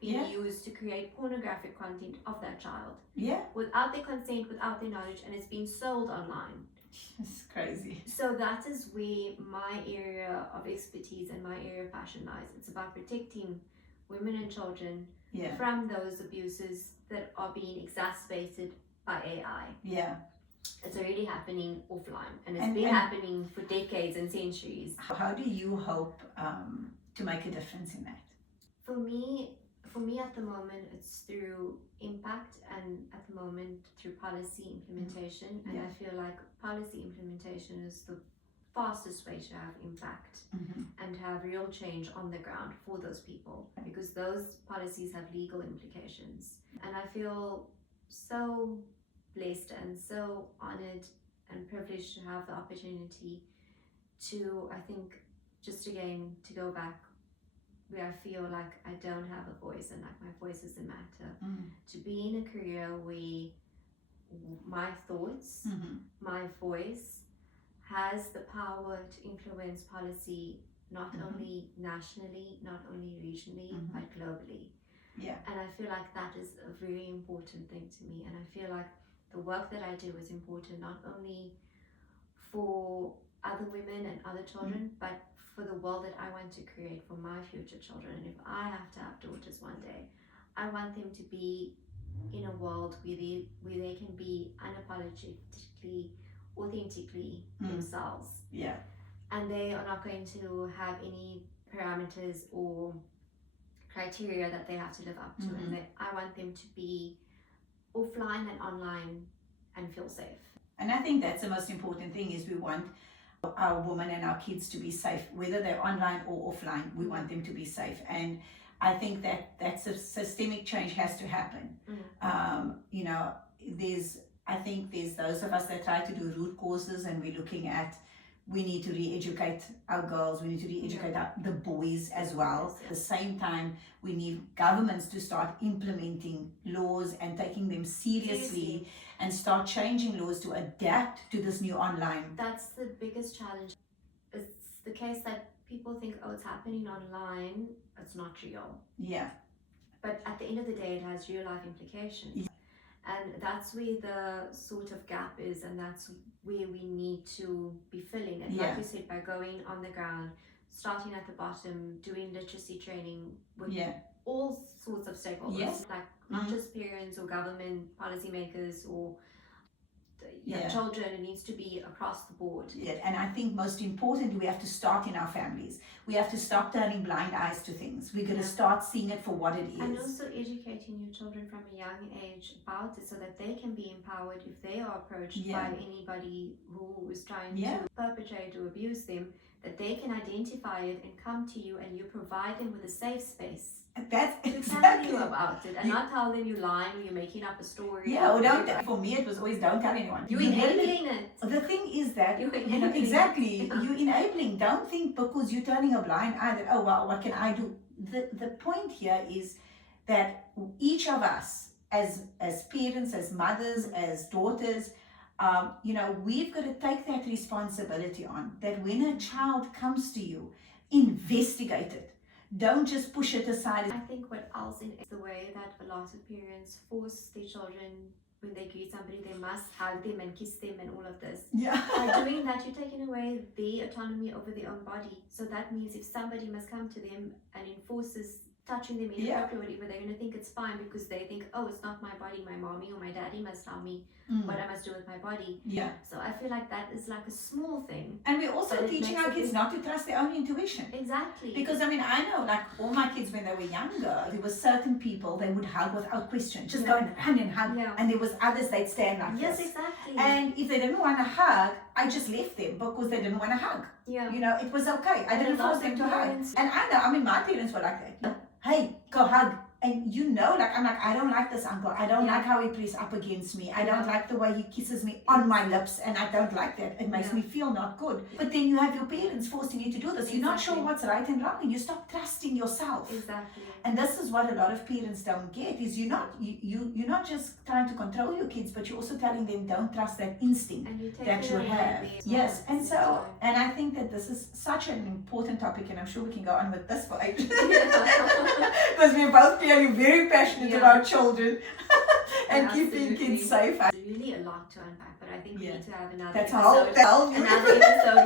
being used to create pornographic content of that child. Without their consent, without their knowledge, and it's being sold online. It's crazy. So that is where my area of expertise and my area of passion lies. It's about protecting women and children from those abuses that are being exacerbated by AI. It's already happening offline, and it's been happening for decades and centuries. How do you hope to make a difference in that? For me at the moment, it's through impact, and at the moment through policy implementation. And I feel like policy implementation is the fastest way to have impact and have real change on the ground for those people, because those policies have legal implications. And I feel so blessed and so honored and privileged to have the opportunity to, I think, just again, to go back where I feel like I don't have a voice and like my voice doesn't matter, to be in a career where my thoughts, my voice has the power to influence policy, not only nationally, not only regionally, but globally. Yeah. And I feel like that is a very important thing to me. And I feel like the work that I do is important not only for other women and other children, but for the world that I want to create for my future children. And if I have to have daughters one day, I want them to be in a world where they can be unapologetically, authentically themselves. Yeah. And they are not going to have any parameters or criteria that they have to live up to. And I want them to be offline and online and feel safe. And I think that's the most important thing, is we want our women and our kids to be safe, whether they're online or offline. We want them to be safe. And I think that's a systemic change has to happen. You know, I think there's those of us that try to do root causes, and we're looking at, we need to re-educate our girls, we need to re-educate the boys as well. At the same time, we need governments to start implementing laws and taking them seriously and start changing laws to adapt to this new online. That's the biggest challenge. It's the case that people think, oh, it's happening online, it's not real. Yeah. But at the end of the day, it has real life implications. Yeah. And that's where the sort of gap is, and that's where we need to be filling. And like you said, by going on the ground, starting at the bottom, doing literacy training with all sorts of stakeholders, like not just parents or government policymakers or children. It needs to be across the board. And I think most importantly, we have to start in our families. We have to stop turning blind eyes to things. We're going to start seeing it for what it is. And also educating your children from a young age about it, so that they can be empowered if they are approached by anybody who is trying to perpetrate or abuse them, that they can identify it and come to you, and you provide them with a safe space. That's exactly. Tell you about it, and not tell them you're lying or you're making up a story. Yeah, or don't. For me, it was always don't tell anyone. You're enabling it. The thing is that you're enabling. Don't think because you're turning a blind eye that, oh well, what can I do? The point here is that each of us, as parents, as mothers, as daughters, you know, we've got to take that responsibility on. That when a child comes to you, investigate it. Don't just push it aside. I think what else is the way that a lot of parents force their children, when they greet somebody, they must hug them and kiss them and all of this. Yeah. By doing that, you're taking away their autonomy over their own body. So that means if somebody must come to them and enforces touching them inappropriately, whatever, they're going to think it's fine, because they think, oh, it's not my body, my mommy or my daddy must tell me what I must do with my body. Yeah. So I feel like that is like a small thing. And we're also teaching our kids not to trust their own intuition. Exactly. Because I mean, I know, like all my kids when they were younger, there were certain people they would hug without question, just go and run and hug. Yeah. And there was others they'd stand like this. Yes, exactly. And if they didn't want to hug, I just left them because they didn't want to hug. Yeah. You know, it was okay. I didn't force them to hug. And I know, I mean, my parents were like that. Hey, go hug. And you know, like, I'm like, I don't like this uncle. I don't like how he presses up against me. I don't like the way he kisses me on my lips. And I don't like that. It makes me feel not good. But then you have your parents forcing you to do this. You're not sure what's right and wrong. And you stop trusting yourself. Exactly. And this is what a lot of parents don't get, is you're not just trying to control your kids, but you're also telling them don't trust that instinct that you have. Yes. And so, and I think that this is such an important topic, and I'm sure we can go on with this for ages. Because we're both clearly very passionate about children and keeping kids safe. There's really a lot to unpack, but I think we need to have another episode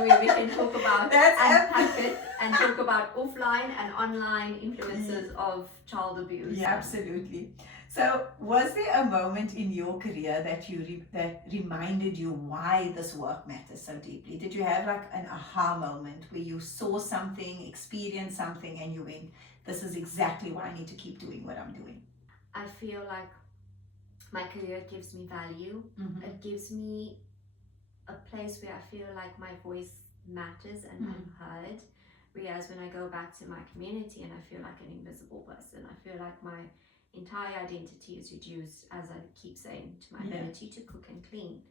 where we can talk about unpack it and talk about offline and online influences of child abuse. Yeah, absolutely. So, was there a moment in your career that reminded you why this work matters so deeply? Did you have like an aha moment where you saw something, experienced something, and you went, this is exactly why I need to keep doing what I'm doing? I feel like my career gives me value. It gives me a place where I feel like my voice matters and I'm heard. Whereas when I go back to my community and I feel like an invisible person, I feel like my entire identity is reduced, as I keep saying, to my ability to cook and clean.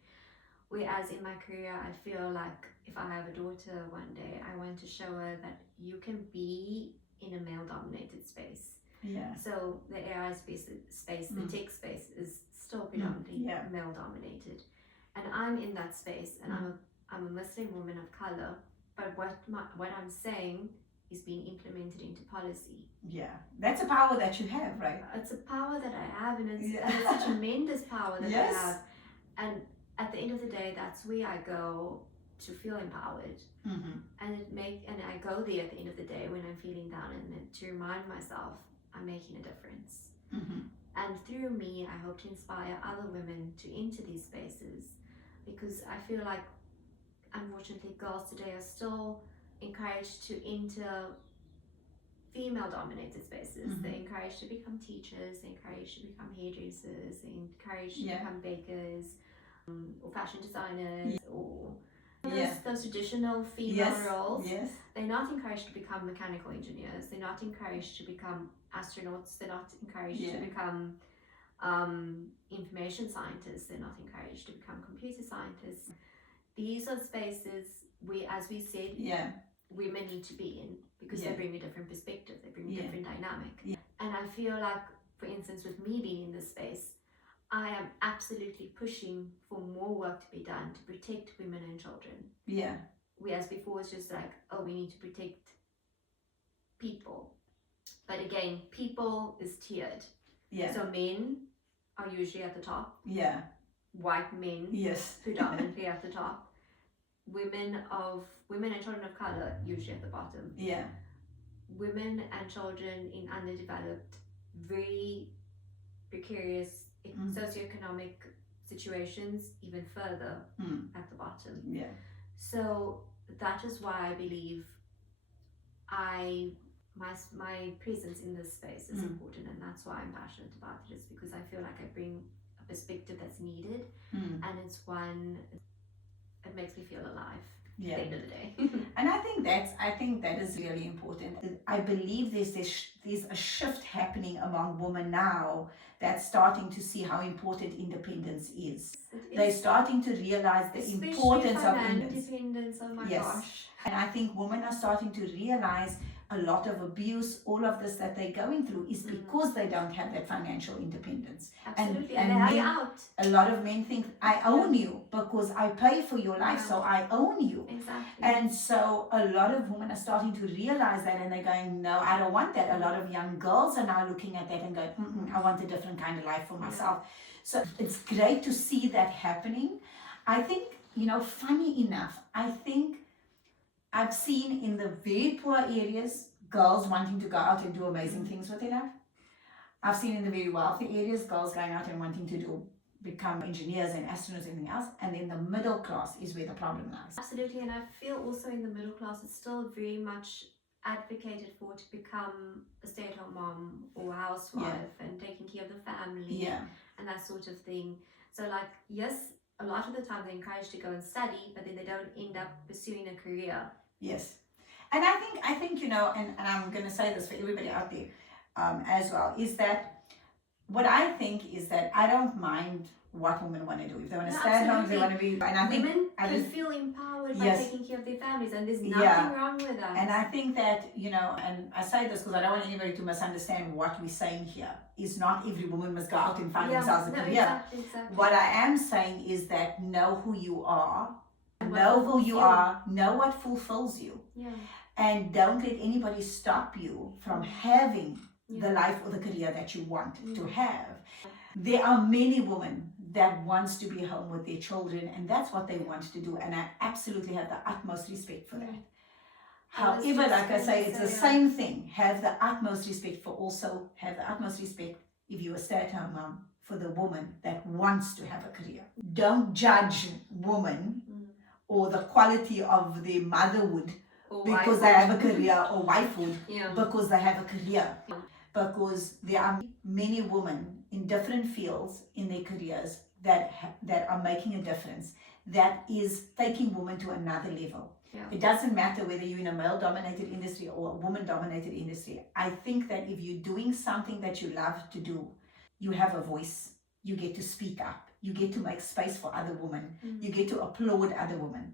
Whereas in my career, I feel like if I have a daughter one day, I want to show her that you can be in a male-dominated space. Yeah. So the AI space, the tech space is still predominantly male dominated, and I'm in that space, and I'm a Muslim woman of color. But what I'm saying is being implemented into policy. Yeah, that's a power that you have, right? It's a power that I have, and it's a tremendous power that I have. And at the end of the day, that's where I go to feel empowered. And I go there at the end of the day when I'm feeling down, and to remind myself I'm making a difference. And through me, I hope to inspire other women to enter these spaces, because I feel like, unfortunately, girls today are still encouraged to enter female dominated spaces. They're encouraged to become teachers, they're encouraged to become hairdressers, they're encouraged to become bakers, or fashion designers, or those traditional female roles. They're not encouraged to become mechanical engineers, they're not encouraged to become astronauts, they're not encouraged to become information scientists, they're not encouraged to become computer scientists. These are spaces where, as we said, women need to be in, because they bring a different perspective, they bring a different dynamic. And I feel like, for instance, with me being in this space, I am absolutely pushing for more work to be done to protect women and children. Whereas before it's just like, oh, we need to protect people. But again, people is tiered. So men are usually at the top. White men predominantly at the top. Women and children of color usually at the bottom. Women and children in underdeveloped, very precarious socioeconomic situations, even further at the bottom. So that is why I believe my presence in this space is important, and that's why I'm passionate about it, is because I feel like I bring a perspective that's needed, and it's one, it makes me feel alive at the end of the day. And I think that is really important. I believe there's a shift happening among women now that's starting to see how important independence is. They're starting to realize the importance of independence. Oh my gosh. And I think women are starting to realize a lot of abuse, all of this that they're going through is because they don't have that financial independence. Absolutely. And they're out. A lot of men think, I own you because I pay for your life, so I own you. Exactly. And so a lot of women are starting to realize that, and they're going, no, I don't want that. A lot of young girls are now looking at that and going, I want a different kind of life for myself. So it's great to see that happening. I think, funny enough, I think I've seen in the very poor areas, girls wanting to go out and do amazing things with their life. I've seen in the very wealthy areas, girls going out and wanting to become engineers and astronauts and anything else. And then the middle class is where the problem lies. Absolutely. And I feel also in the middle class, it's still very much advocated for to become a stay-at-home mom or housewife and taking care of the family and that sort of thing. So like, yes, a lot of the time they're encouraged to go and study, but then they don't end up pursuing a career. Yes. And I think and I'm going to say this for everybody out there as well, is that what I think is that I don't mind what women want to do. If they want to stay at home, if they want to be... And I think women can feel empowered by taking care of their families, and there's nothing wrong with that. And I think that, and I say this because I don't want anybody to misunderstand what we're saying here, is not every woman must go out and find themselves a career. Exactly. What I am saying is that know who you are, know what fulfills you, and don't let anybody stop you from having the life or the career that you want to have. There are many women that wants to be home with their children, and that's what they want to do, and I absolutely have the utmost respect for that. However, like I say, it's the same thing. Have the utmost respect if you're a stay-at-home mom, for the woman that wants to have a career. Don't judge women or the quality of their motherhood because they have a career, or wifehood because they have a career. Because there are many women in different fields in their careers that are making a difference, that is taking women to another level. It doesn't matter whether you're in a male-dominated industry or a woman-dominated industry. I think that if you're doing something that you love to do, you have a voice, you get to speak up, you get to make space for other women. You get to applaud other women.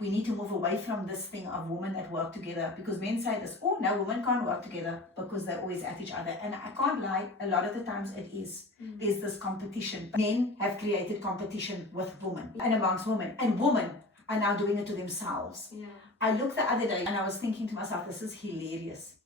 We need to move away from this thing of women that work together, because men say this, oh no, women can't work together because they're always at each other. And I can't lie, a lot of the times it is. There's this competition. Men have created competition with women and amongst women, and women are now doing it to themselves. I looked the other day and I was thinking to myself, this is hilarious.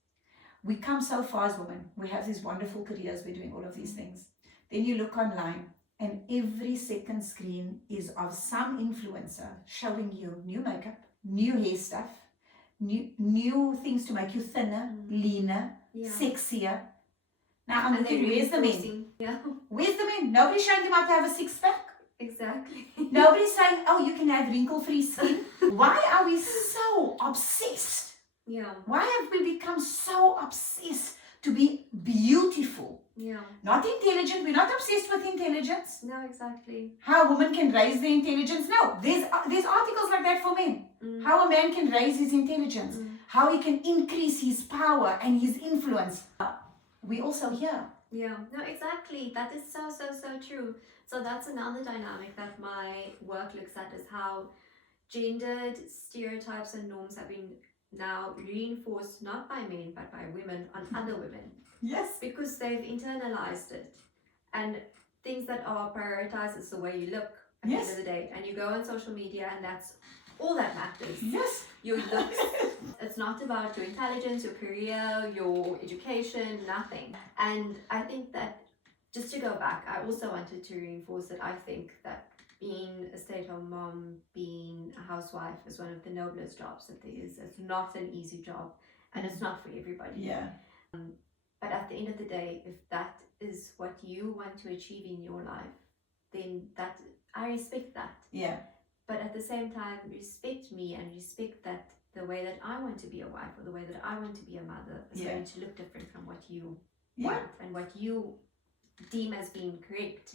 We come so far as women. We have these wonderful careers. We're doing all of these things. Then you look online and every second screen is of some influencer showing you new makeup, new hair stuff, new things to make you thinner, leaner, sexier. Now I'm thinking, where's the men? Where's the men? Nobody's showing them how to have a six-pack. Exactly. Nobody's saying, oh, you can have wrinkle-free skin. Why are we so obsessed? Why have we become so obsessed to be beautiful? Not intelligent. We're not obsessed with intelligence. No, exactly. How a woman can raise their intelligence. No, there's articles like that for men. How a man can raise his intelligence. How he can increase his power and his influence. We also hear. No, exactly. That is so true. So that's another dynamic that my work looks at, is how gendered stereotypes and norms have been now reinforced not by men but by women on other women. Yes. Because they've internalized it. And things that are prioritized is the way you look at the end of the day. And you go on social media and that's all that matters. Yes. Your looks. It's not about your intelligence, your career, your education, nothing. And I think that, just to go back, I also wanted to reinforce that I think that being a stay-at-home mom, being a housewife is one of the noblest jobs that there is. It's not an easy job and it's not for everybody. But at the end of the day, if that is what you want to achieve in your life, then that I respect that. But at the same time, respect me and respect that the way that I want to be a wife or the way that I want to be a mother is going to look different from what you want and what you deem as being correct.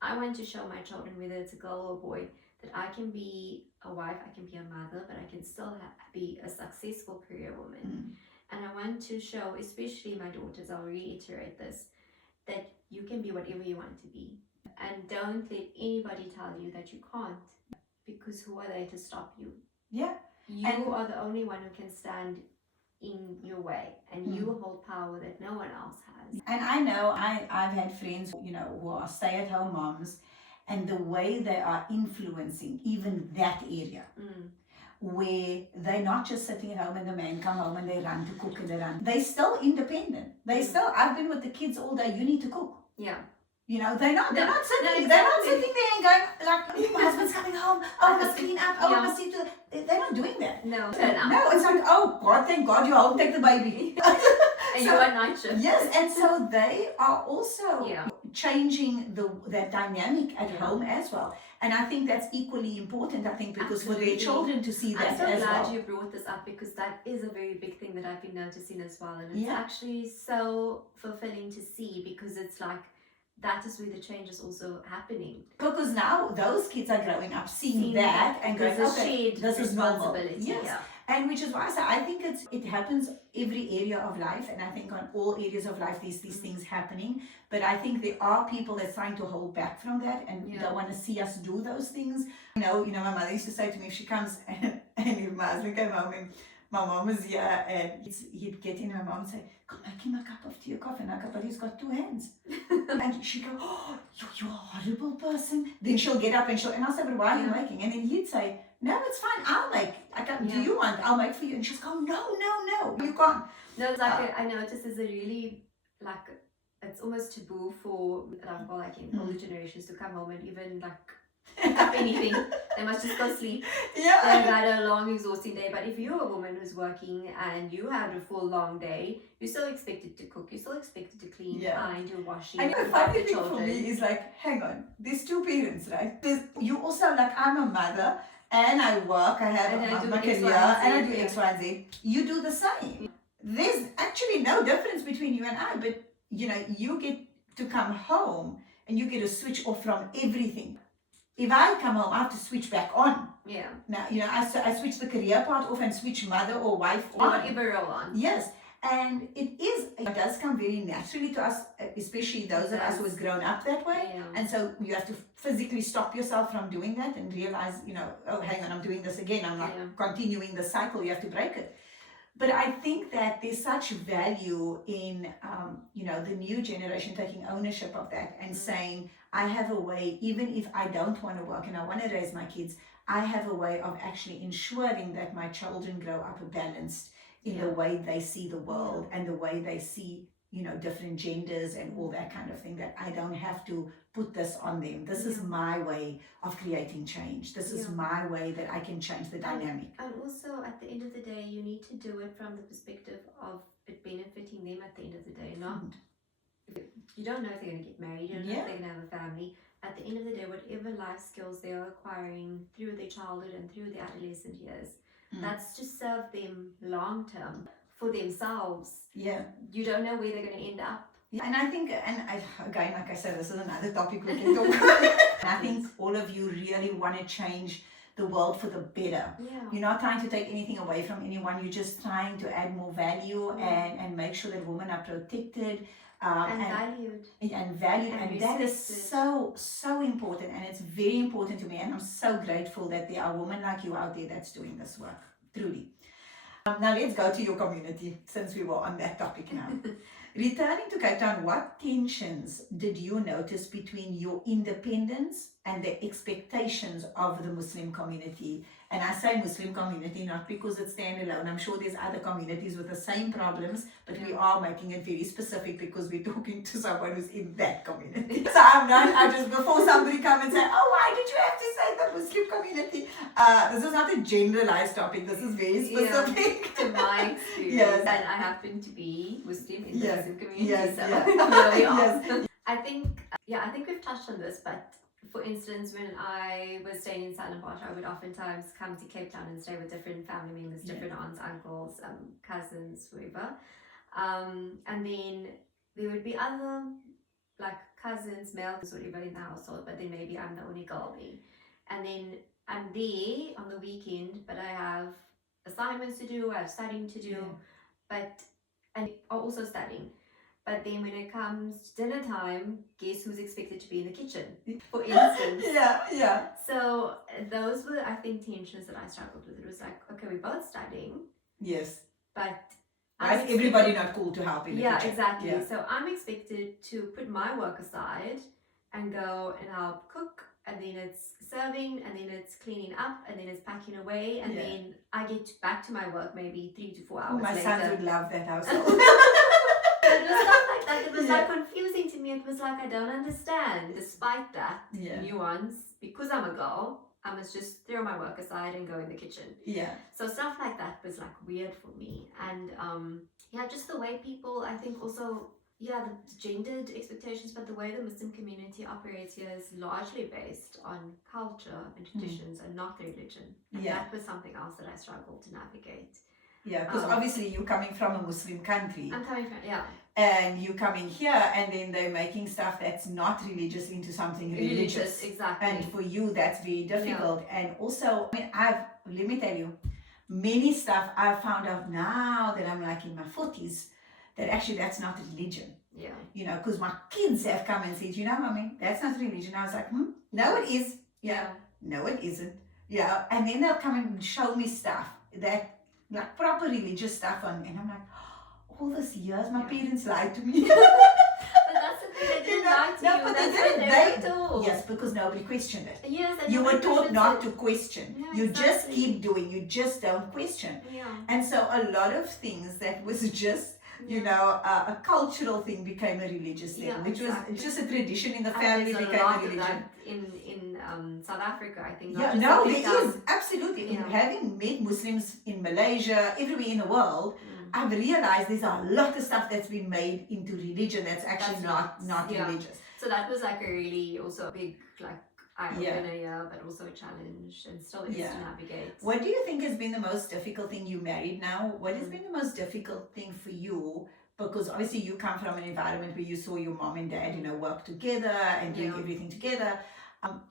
I want to show my children, whether it's a girl or a boy, that I can be a wife, I can be a mother, but I can still be a successful career woman. And I want to show, especially my daughters, I'll reiterate this, that you can be whatever you want to be. And don't let anybody tell you that you can't, because who are they to stop you? You are the only one who can stand in your way, and you hold power that no one else has. And I know I've had friends, who are stay-at-home moms, and the way they are influencing even that area, where they're not just sitting at home and the men come home and they run to cook and they're still independent. I've been with the kids all day, you need to cook. They're not sitting there and going like, my husband's coming home, oh, I must clean up, oh, I must see to. They're not doing that. No, it's like, oh God, thank God you're home, take the baby. And you are night shift. Yes, and so they are also changing that dynamic at home as well. And I think that's equally important, because for their children to see that as well. I'm so glad you brought this up, because that is a very big thing that I've been noticing as well. And it's actually so fulfilling to see, because it's like, that is where the change is also happening. Because now those kids are growing up seeing that and going, okay, this is normal. Yes. And which is why I think it happens every area of life, and I think on all areas of life these things happening. But I think there are people that's trying to hold back from that and don't want to see us do those things. My mother used to say to me, if she comes and if my husband came home and my mom was here, and he'd get in, my mom would say, come make him a cup of tea or coffee, but he's got 2 hands. And she'd go, oh, you're a horrible person. Then she'll get up and I'll say, but why are you making? And then he'd say, no, it's fine, I'll make. Do you want? I'll make for you. And she'll go, no, you can't. No, it's like, I noticed there's a really, it's almost taboo for, in older generations to come home and even, up anything. They must just go sleep. They've had a long, exhausting day. But if you're a woman who's working and you had a full, long day, you're still expected to cook. You're still expected to clean, iron, do washing. And the funny thing for me is hang on, there's 2 parents, right? You also, I'm a mother and I work, I have my career and I do X, Y, and Z. You do the same. There's actually no difference between you and I, but you get to come home and you get to switch off from everything. If I come home, I have to switch back on. Now, I switch the career part off and switch mother or wife on. Whatever role on. Yes. And it does come very naturally to us, especially those of us who has grown up that way. Yeah. And so you have to physically stop yourself from doing that and realize, oh, hang on, I'm doing this again. I'm not continuing the cycle. You have to break it. But I think that there's such value in, the new generation taking ownership of that and saying, I have a way, even if I don't want to work and I want to raise my kids, I have a way of actually ensuring that my children grow up balanced in the way they see the world and the way they see, different genders and all that kind of thing, that I don't have to put this on them. This is my way of creating change. This is my way that I can change the dynamic. And also, at the end of the day, you need to do it from the perspective of it benefiting them at the end of the day. Not, you don't know if they're going to get married, you don't know if they're going to have a family. At the end of the day, whatever life skills they are acquiring through their childhood and through their adolescent years, that's to serve them long term for themselves. Yeah. You don't know where they're going to end up. Yeah. And I think, again, like I said, this is another topic we can talk about. And I think all of you really want to change the world for the better. Yeah. You're not trying to take anything away from anyone. You're just trying to add more value and make sure that women are protected. And valued. And that is so important, and it's very important to me, and I'm so grateful that there are women like you out there that's doing this work, truly. Now let's go to your community, since we were on that topic now. Returning to Cape Town, what tensions did you notice between your independence and the expectations of the Muslim community? And I say Muslim community not because it's standalone. I'm sure there's other communities with the same problems, but we are making it very specific because we're talking to someone who's in that community. So I just, before somebody come and say, oh, why did you have to say the Muslim community? This is not a generalized topic. This is very specific. To my experience. Yes. And I happen to be Muslim in the Muslim community. Yes. So Yeah. here we are. Yes. I think we've touched on this, but for instance, when I was staying in Stellenbosch, I would oftentimes come to Cape Town and stay with different family members, different aunts, uncles, cousins, whoever. And then there would be other like cousins, males, whatever in the household, but then maybe I'm the only girl there. And then I'm there on the weekend, but I have assignments to do, I have studying to do, and also studying. But then when it comes to dinner time, guess who's expected to be in the kitchen, for instance? Yeah. So those were, I think, tensions that I struggled with. It was like, okay, we're both studying. Yes. But why is everybody not cool to help in the kitchen? Exactly. Yeah. So I'm expected to put my work aside and go and help cook, and then it's serving, and then it's cleaning up, and then it's packing away, and then I get back to my work maybe 3 to 4 hours my later. sons would love that household. It was stuff like that. It was like confusing to me. It was like I don't understand. Despite that nuance, because I'm a girl, I must just throw my work aside and go in the kitchen. Yeah. So stuff like that was like weird for me. And just the way people, I think also, the gendered expectations, but the way the Muslim community operates here is largely based on culture and traditions and not religion. And that was something else that I struggled to navigate. Yeah, because obviously you're coming from a Muslim country. I'm coming from, And you're coming here, and then they're making stuff that's not religious into something religious. Exactly. And for you, that's very difficult. And also, let me tell you, many stuff I've found out now that I'm like in my 40s, that actually that's not religion. Yeah. Because my kids have come and said, Mommy, that's not religion. I was like, no, it is. Yeah. No, it isn't. Yeah. And then they'll come and show me stuff that, like proper religious stuff on, and I'm like, all these years my parents lied to me. But that's the thing, they didn't lie to you. But that's they were told. Yes, because nobody questioned it. Yes, you were taught not to question. Yeah, you just keep doing. You just don't question. Yeah. And so a lot of things that was just a cultural thing became a religious thing, which was just a tradition in the family became a religion. That in South Africa, I think. Yeah, no, there is absolutely. Yeah. Having met Muslims in Malaysia, everywhere in the world, I've realized there's a lot of stuff that's been made into religion that's actually not religious. So that was like a really also a big eye-opener, but also a challenge, and still is to navigate. What do you think has been the most difficult thing? You married now. What has been the most difficult thing for you? Because obviously you come from an environment where you saw your mom and dad, work together and doing everything together.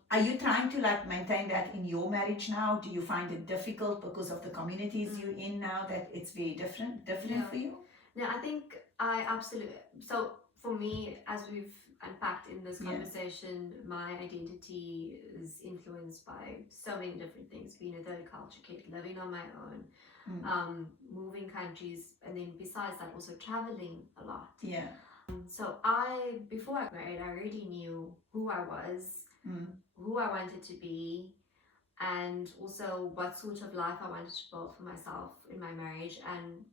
Are you trying to maintain that in your marriage now? Do you find it difficult because of the communities you're in now, that it's very different for you? No, I think I absolutely. So for me, as we've unpacked in this conversation, my identity is influenced by so many different things. Being a third culture kid, living on my own, moving countries, and then besides that, also traveling a lot. Yeah. So before I got married, I already knew who I was, who I wanted to be, and also what sort of life I wanted to build for myself in my marriage and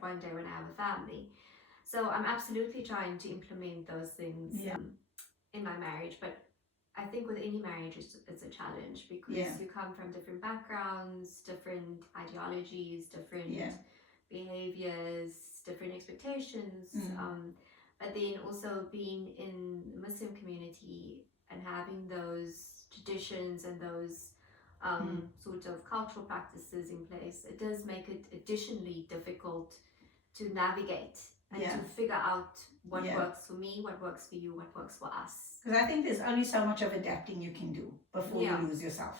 one day when I have a family. So I'm absolutely trying to implement those things in my marriage, but I think with any marriage it's a challenge because you come from different backgrounds, different ideologies, different behaviors, different expectations, but then also being in the Muslim community and having those traditions and those sort of cultural practices in place, it does make it additionally difficult to navigate and to figure out what works for me, what works for you, what works for us. Because I think there's only so much of adapting you can do before you lose yourself.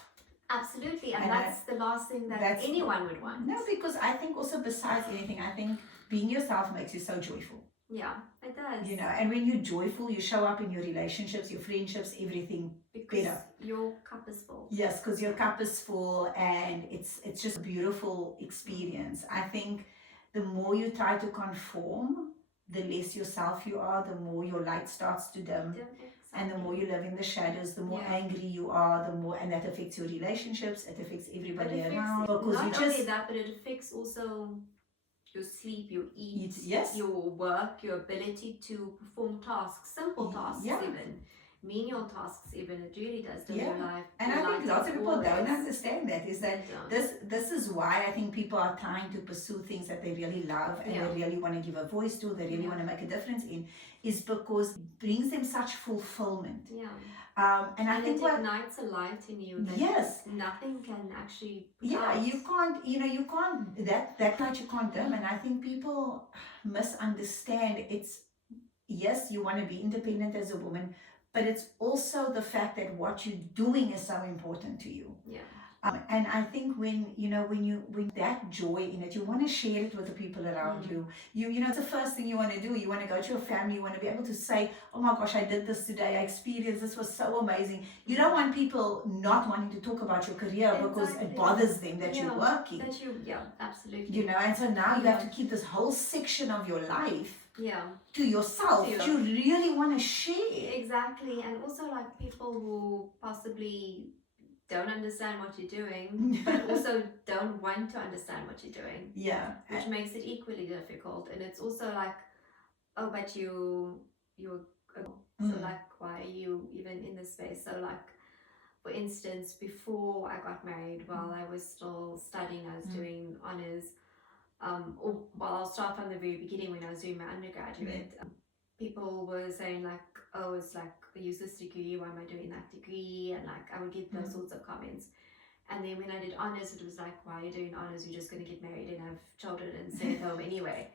Absolutely, and that's the last thing that anyone would want. No, because I think also besides anything, I think being yourself makes you so joyful. Yeah, it does. You know, and when you're joyful, you show up in your relationships, your friendships, everything better. Your cup is full. Yes, because your cup is full, and it's just a beautiful experience. I think the more you try to conform, the less yourself you are, the more your light starts to dim. And the more you live in the shadows, the more angry you are, the more, and that affects your relationships, it affects everybody around. Because not only that, but it affects also your sleep, your eat, your work, your ability to perform tasks, simple tasks even. Menial tasks even, it really does to your life. And I think lots of people don't understand that, is that this is why I think people are trying to pursue things that they really love and they really want to give a voice to, they really want to make a difference in, is because it brings them such fulfillment. And I think it ignites a light in you that nothing can actually put out. You can't that light you can't dim. And I think people misunderstand it's, yes, you want to be independent as a woman, but it's also the fact that what you're doing is so important to you. And I think when that joy in it, you want to share it with the people around you. You know, it's the first thing you want to do. You want to go to your family. You want to be able to say, oh my gosh, I did this today. I experienced this, was so amazing. You don't want people not wanting to talk about your career because it bothers them that you're working. Absolutely. You know, and so now you have to keep this whole section of your life to yourself. You really want to share. Exactly. And also like people who possibly don't understand what you're doing, but also don't want to understand what you're doing. Which makes it equally difficult. And it's also like, oh, but you're so like, why are you even in this space? So like, for instance, before I got married, while I was still studying, I was doing honors. I'll start from the very beginning when I was doing my undergraduate. People were saying like, oh, it's like, I use this degree, why am I doing that degree? And like, I would get those sorts of comments. And then when I did honors, it was like, why are you doing honors? You're just going to get married and have children and stay at home anyway.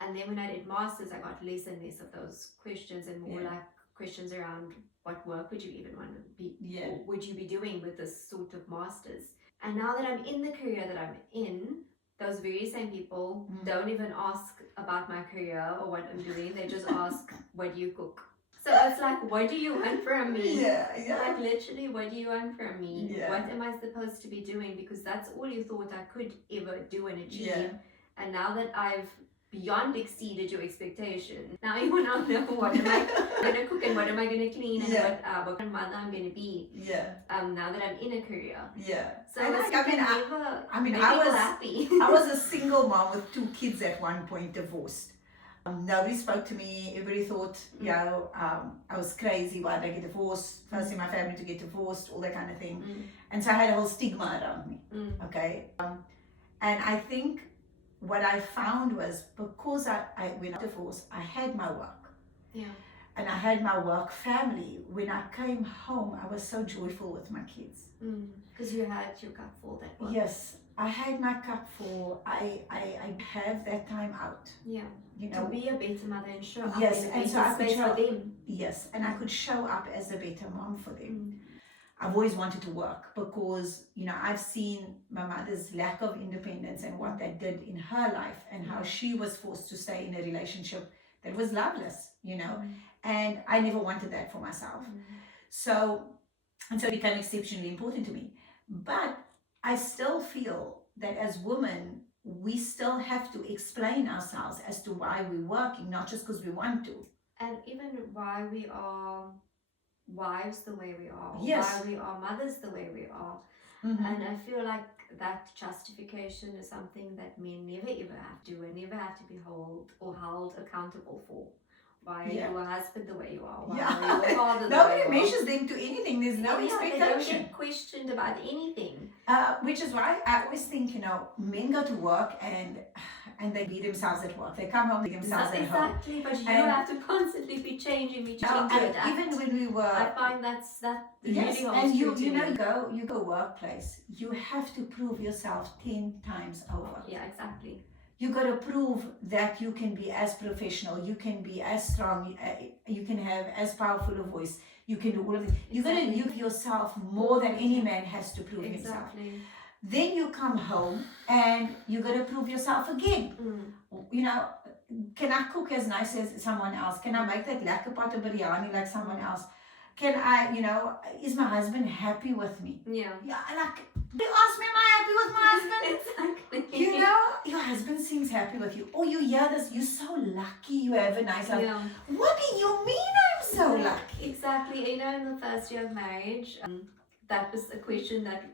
And then when I did masters, I got less and less of those questions and more like questions around what work would you even want to be, or would you be doing with this sort of masters? And now that I'm in the career that I'm in, those very same people don't even ask about my career or what I'm doing. They just ask, what do you cook? So it's like, what do you want from me? Like literally, what do you want from me? What am I supposed to be doing? Because that's all you thought I could ever do and achieve. And now that I've beyond exceeded your expectation, now you want to know what am I going to cook and what am I going to clean and what kind of mother I'm going to be. Now that I'm in a career. So and I was a single mom with 2 kids at one point, divorced. Nobody spoke to me. Everybody thought, I was crazy. Why did I get divorced? First in my family to get divorced, all that kind of thing. And so I had a whole stigma around me. Okay. And I think what I found was, because I when I divorced, I had my work. And I had my work family. When I came home, I was so joyful with my kids. Because you had your cup full that work. Yes. I had my cup full. I have that time out. You know, to be a better mother and show up yes, in a and better so I could space show for them. Yes, and I could show up as a better mom for them. I've always wanted to work because, I've seen my mother's lack of independence and what that did in her life and how she was forced to stay in a relationship that was loveless, and I never wanted that for myself. So, and so it became exceptionally important to me. But I still feel that as women, we still have to explain ourselves as to why we're working, not just because we want to. And even why we are wives the way we are, or Yes. why we are mothers the way we are. Mm-hmm. And I feel like that justification is something that men never ever have to do and never have to be held accountable for. Why are you a husband the way you are? Why are you a father the way Nobody you are? measures them to anything. There's no expectation. They don't get questioned about anything. Which is why I always think, men go to work and they beat themselves at work. They come home, they beat themselves at home. Exactly, but you have to constantly be changing to adapt. Even when we were, I find that yes, really and you go workplace, you have to prove yourself 10 times over. Yeah, exactly. You got to prove that you can be as professional, you can be as strong, you can have as powerful a voice, you can do all of it. You got to give yourself more than any man has to prove himself. Then you come home and you got to prove yourself again. Can I cook as nice as someone else? Can I make that lekker pot of biryani like someone else? Can I, is my husband happy with me? Yeah. Like, you ask me, am I happy with my husband? Exactly. Your husband seems happy with you. Or you hear this, you're so lucky you have a nice husband. Yeah. What do you mean I'm so lucky? Exactly. In the first year of marriage, that was a question that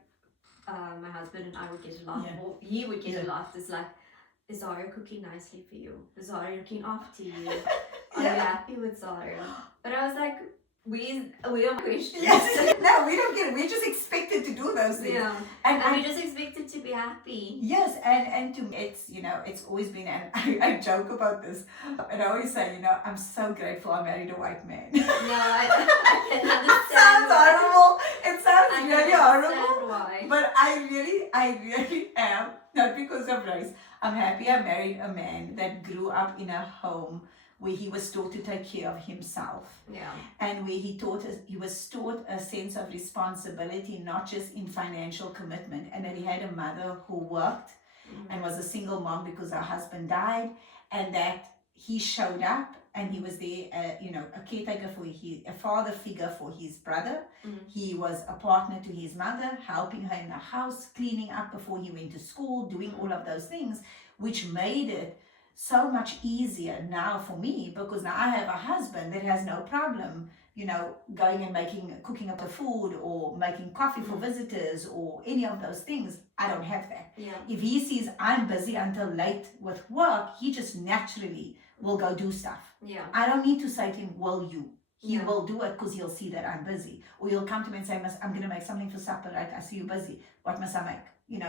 my husband and I would get a lot. Yeah. Or he would get a lot. It's like, is Zara cooking nicely for you? Is Zara looking after you? Are you happy with Zara? But I was like, we don't question. Yes. No, we don't get it. We're just expected to do those things. Yeah. And we're just expected to be happy. Yes, and to me, it's it's always been, and I joke about this, and I always say, I'm so grateful I married a white man. No, I can understand. It sounds horrible. It sounds really horrible. Why. But I really am, not because of race. I'm happy I married a man that grew up in a home where he was taught to take care of himself. Yeah. And where he was taught a sense of responsibility, not just in financial commitment, and that he had a mother who worked and was a single mom because her husband died, and that he showed up and he was there, a caretaker a father figure for his brother. He was a partner to his mother, helping her in the house, cleaning up before he went to school, doing all of those things, which made it so much easier now for me, because now I have a husband that has no problem, going and cooking up the food or making coffee for visitors or any of those things. I don't have that. Yeah. If he sees I'm busy until late with work, he just naturally will go do stuff. Yeah. I don't need to say to him, will you? He will do it because he'll see that I'm busy. Or he'll come to me and say, I'm going to make something for supper, right? I see you busy. What must I make?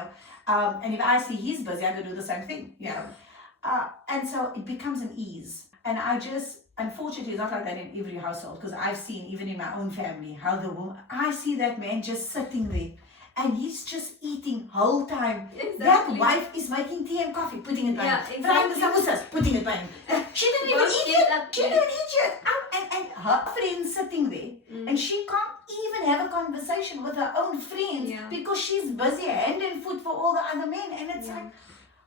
And if I see he's busy, I go do the same thing, and so it becomes an ease. And unfortunately, it's not like that in every household, because I've seen, even in my own family, how I see that man just sitting there and he's just eating whole time. Exactly. That wife is making tea and coffee, putting it by him. Frying the samosas, putting it by him. She didn't even eat yet. She didn't eat yet. And her friend's sitting there, and she can't even have a conversation with her own friends because she's busy hand and foot for all the other men. And it's like,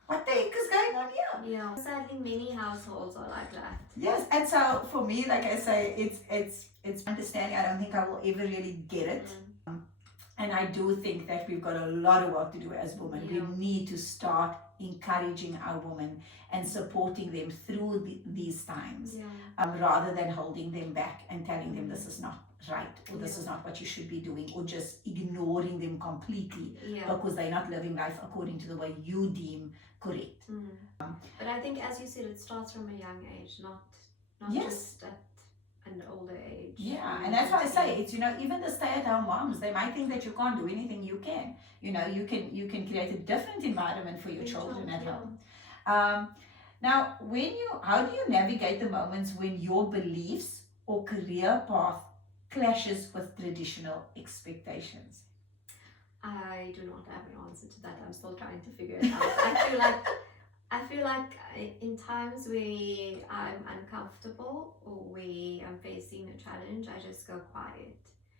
what the heck is going on here? Yeah. Sadly, many households are like that. Yes, and so for me, like I say, it's understanding. I don't think I will ever really get it. And I do think that we've got a lot of work to do as women. Yeah. We need to start encouraging our women and supporting them through these times, rather than holding them back and telling them this is not right, or this is not what you should be doing, or just ignoring them completely because they're not living life according to the way you deem correct. But I think, as you said, it starts from a young age, not just at an older age. Yeah, and that's why I say it's, even the stay-at-home moms, they might think that you can't do anything. You can, you can create a different environment for your children at home. Now, how do you navigate the moments when your beliefs or career path clashes with traditional expectations? I do not have an answer to that. I'm still trying to figure it out. I feel like in times where I'm uncomfortable or where I'm facing a challenge, I just go quiet.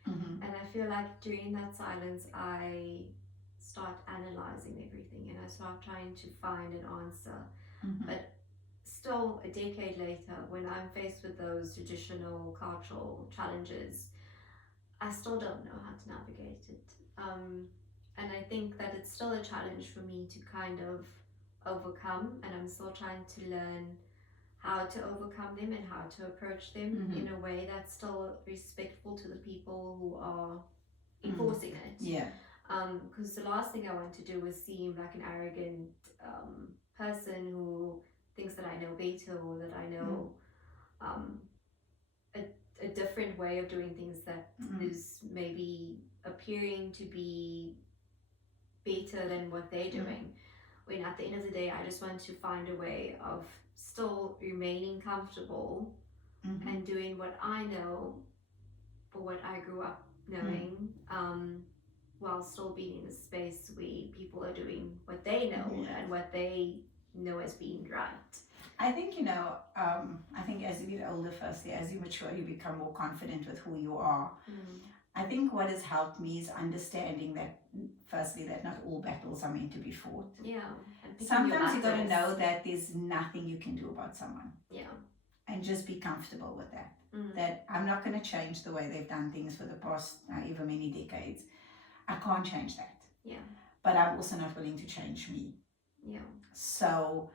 Mm-hmm. And I feel like during that silence, I start analyzing everything and I start trying to find an answer. Mm-hmm. But still, a decade later, when I'm faced with those traditional cultural challenges, I still don't know how to navigate it. And I think that it's still a challenge for me to kind of overcome, and I'm still trying to learn how to overcome them and how to approach them Mm-hmm. in a way that's still respectful to the people who are Mm-hmm. enforcing it. Yeah. Because the last thing I want to do is seem like an arrogant person who thinks that I know better or that I know um, a, a different way of doing things that is maybe appearing to be better than what they're doing. When at the end of the day, I just want to find a way of still remaining comfortable and doing what I know for what I grew up knowing, while still being in a space where people are doing what they know and what they know as being right. I think, I think as you get older, firstly, as you mature, you become more confident with who you are. I think what has helped me is understanding that, firstly, that not all battles are meant to be fought. Yeah. Sometimes you got to know that there's nothing you can do about someone. Yeah. And just be comfortable with that. That I'm not going to change the way they've done things for the past however many decades. I can't change that. Yeah. But I'm also not willing to change me. Yeah. So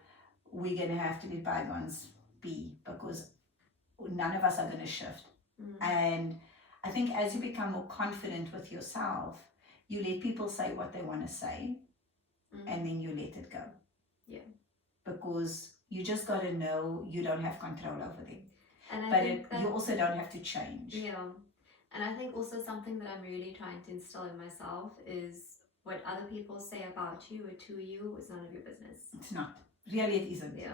we're going to have to let bygones be, because none of us are going to shift. And I think as you become more confident with yourself, you let people say what they want to say, and then you let it go. Yeah. Because you just got to know you don't have control over them. And you also don't have to change. Yeah. And I think also something that I'm really trying to instill in myself is what other people say about you or to you is none of your business. It's not. Really, it isn't. Yeah.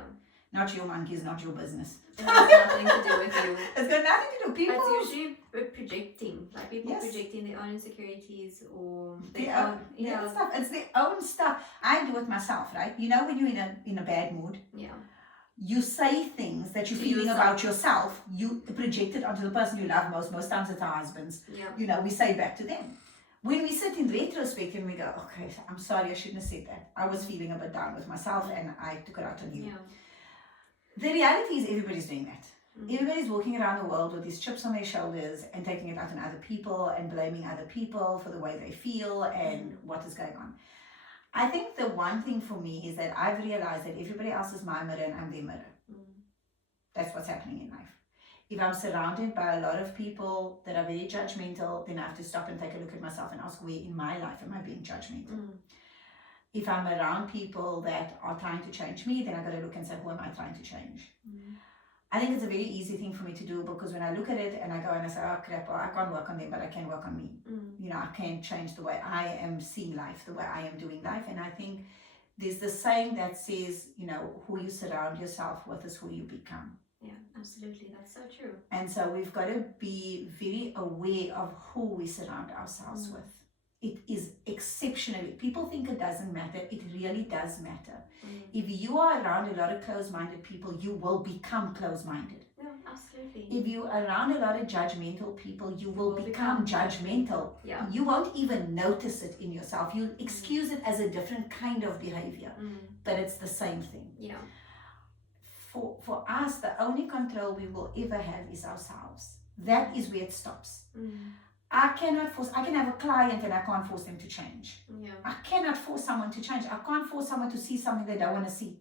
Not your monkey is not your business. It has nothing to do with you. It's got nothing to do. People. It's usually projecting, like people projecting their own insecurities or their own stuff. It's their own stuff. I do it myself, right? You know, when you're in a bad mood. Yeah. You say things that you're feeling about yourself, you project it onto the person you love most. Most times it's our husbands. Yeah. We say it back to them. When we sit in retrospect and we go, okay, I'm sorry, I shouldn't have said that. I was feeling a bit down with myself and I took it out on you. Yeah. The reality is everybody's doing that. Everybody's walking around the world with these chips on their shoulders and taking it out on other people and blaming other people for the way they feel and what is going on. I think the one thing for me is that I've realized that everybody else is my mirror and I'm their mirror. That's what's happening in life. If I'm surrounded by a lot of people that are very judgmental, then I have to stop and take a look at myself and ask, where in my life am I being judgmental? If I'm around people that are trying to change me, then I've got to look and say, who am I trying to change? I think it's a very easy thing for me to do, because when I look at it and I go and I say, oh crap, well, I can't work on them, but I can work on me. I can't change the way I am seeing life, the way I am doing life. And I think there's the saying that says, who you surround yourself with is who you become. Yeah, absolutely. That's so true. And so we've got to be very aware of who we surround ourselves with. It is exceptionally, people think it doesn't matter. It really does matter. If you are around a lot of closed-minded people, you will become closed-minded. Yeah, absolutely. If you're around a lot of judgmental people, you will become judgmental. Yeah. You won't even notice it in yourself. You'll excuse it as a different kind of behavior, but it's the same thing. Yeah. For us, the only control we will ever have is ourselves. That is where it stops. I can have a client and I can't force them to change. Yeah. I cannot force someone to change. I can't force someone to see something they don't want to see.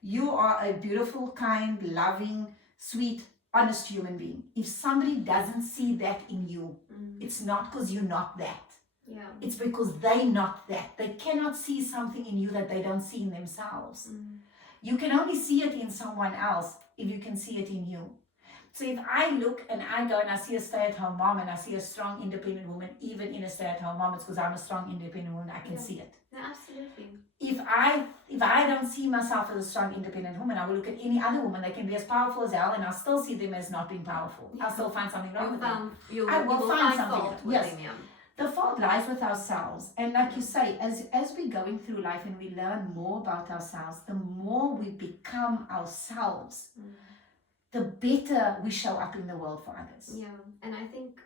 You are a beautiful, kind, loving, sweet, honest human being. If somebody doesn't see that in you, it's not because you're not that. Yeah. It's because they're not that. They cannot see something in you that they don't see in themselves. You can only see it in someone else if you can see it in you. So if I look and I go and I see a stay-at-home mom and I see a strong, independent woman, even in a stay-at-home mom, it's because I'm a strong, independent woman, I can see it. No, absolutely. If I don't see myself as a strong, independent woman, I will look at any other woman. They can be as powerful as hell and I'll still see them as not being powerful. I'll still find something wrong with them. I will find something fault with them. The fault lies with ourselves. And like you say, as we're going through life and we learn more about ourselves, the more we become ourselves, the better we show up in the world for others. Yeah, and I think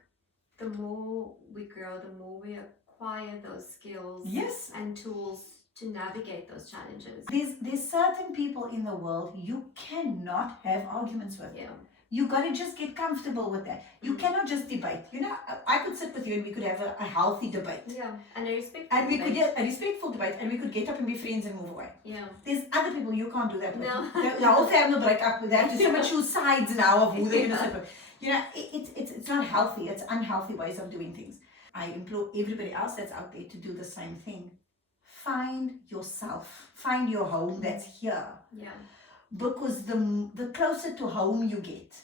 the more we grow, the more we acquire those skills Yes. and tools to navigate those challenges. There's certain people in the world you cannot have arguments with. Yeah. You got to just get comfortable with that. You cannot just debate. You know, I could sit with you and we could have a healthy debate. Yeah, and a respectful And we debate. could get a respectful debate, and we could get up and be friends and move away. Yeah. There's other people you can't do that with. No. The whole family break up with that. So much choose sides now of who they're going to sit with. You know, it's not healthy. It's unhealthy ways of doing things. I implore everybody else that's out there to do the same thing. Find yourself. Find your home that's here. Yeah. Because the closer to home you get,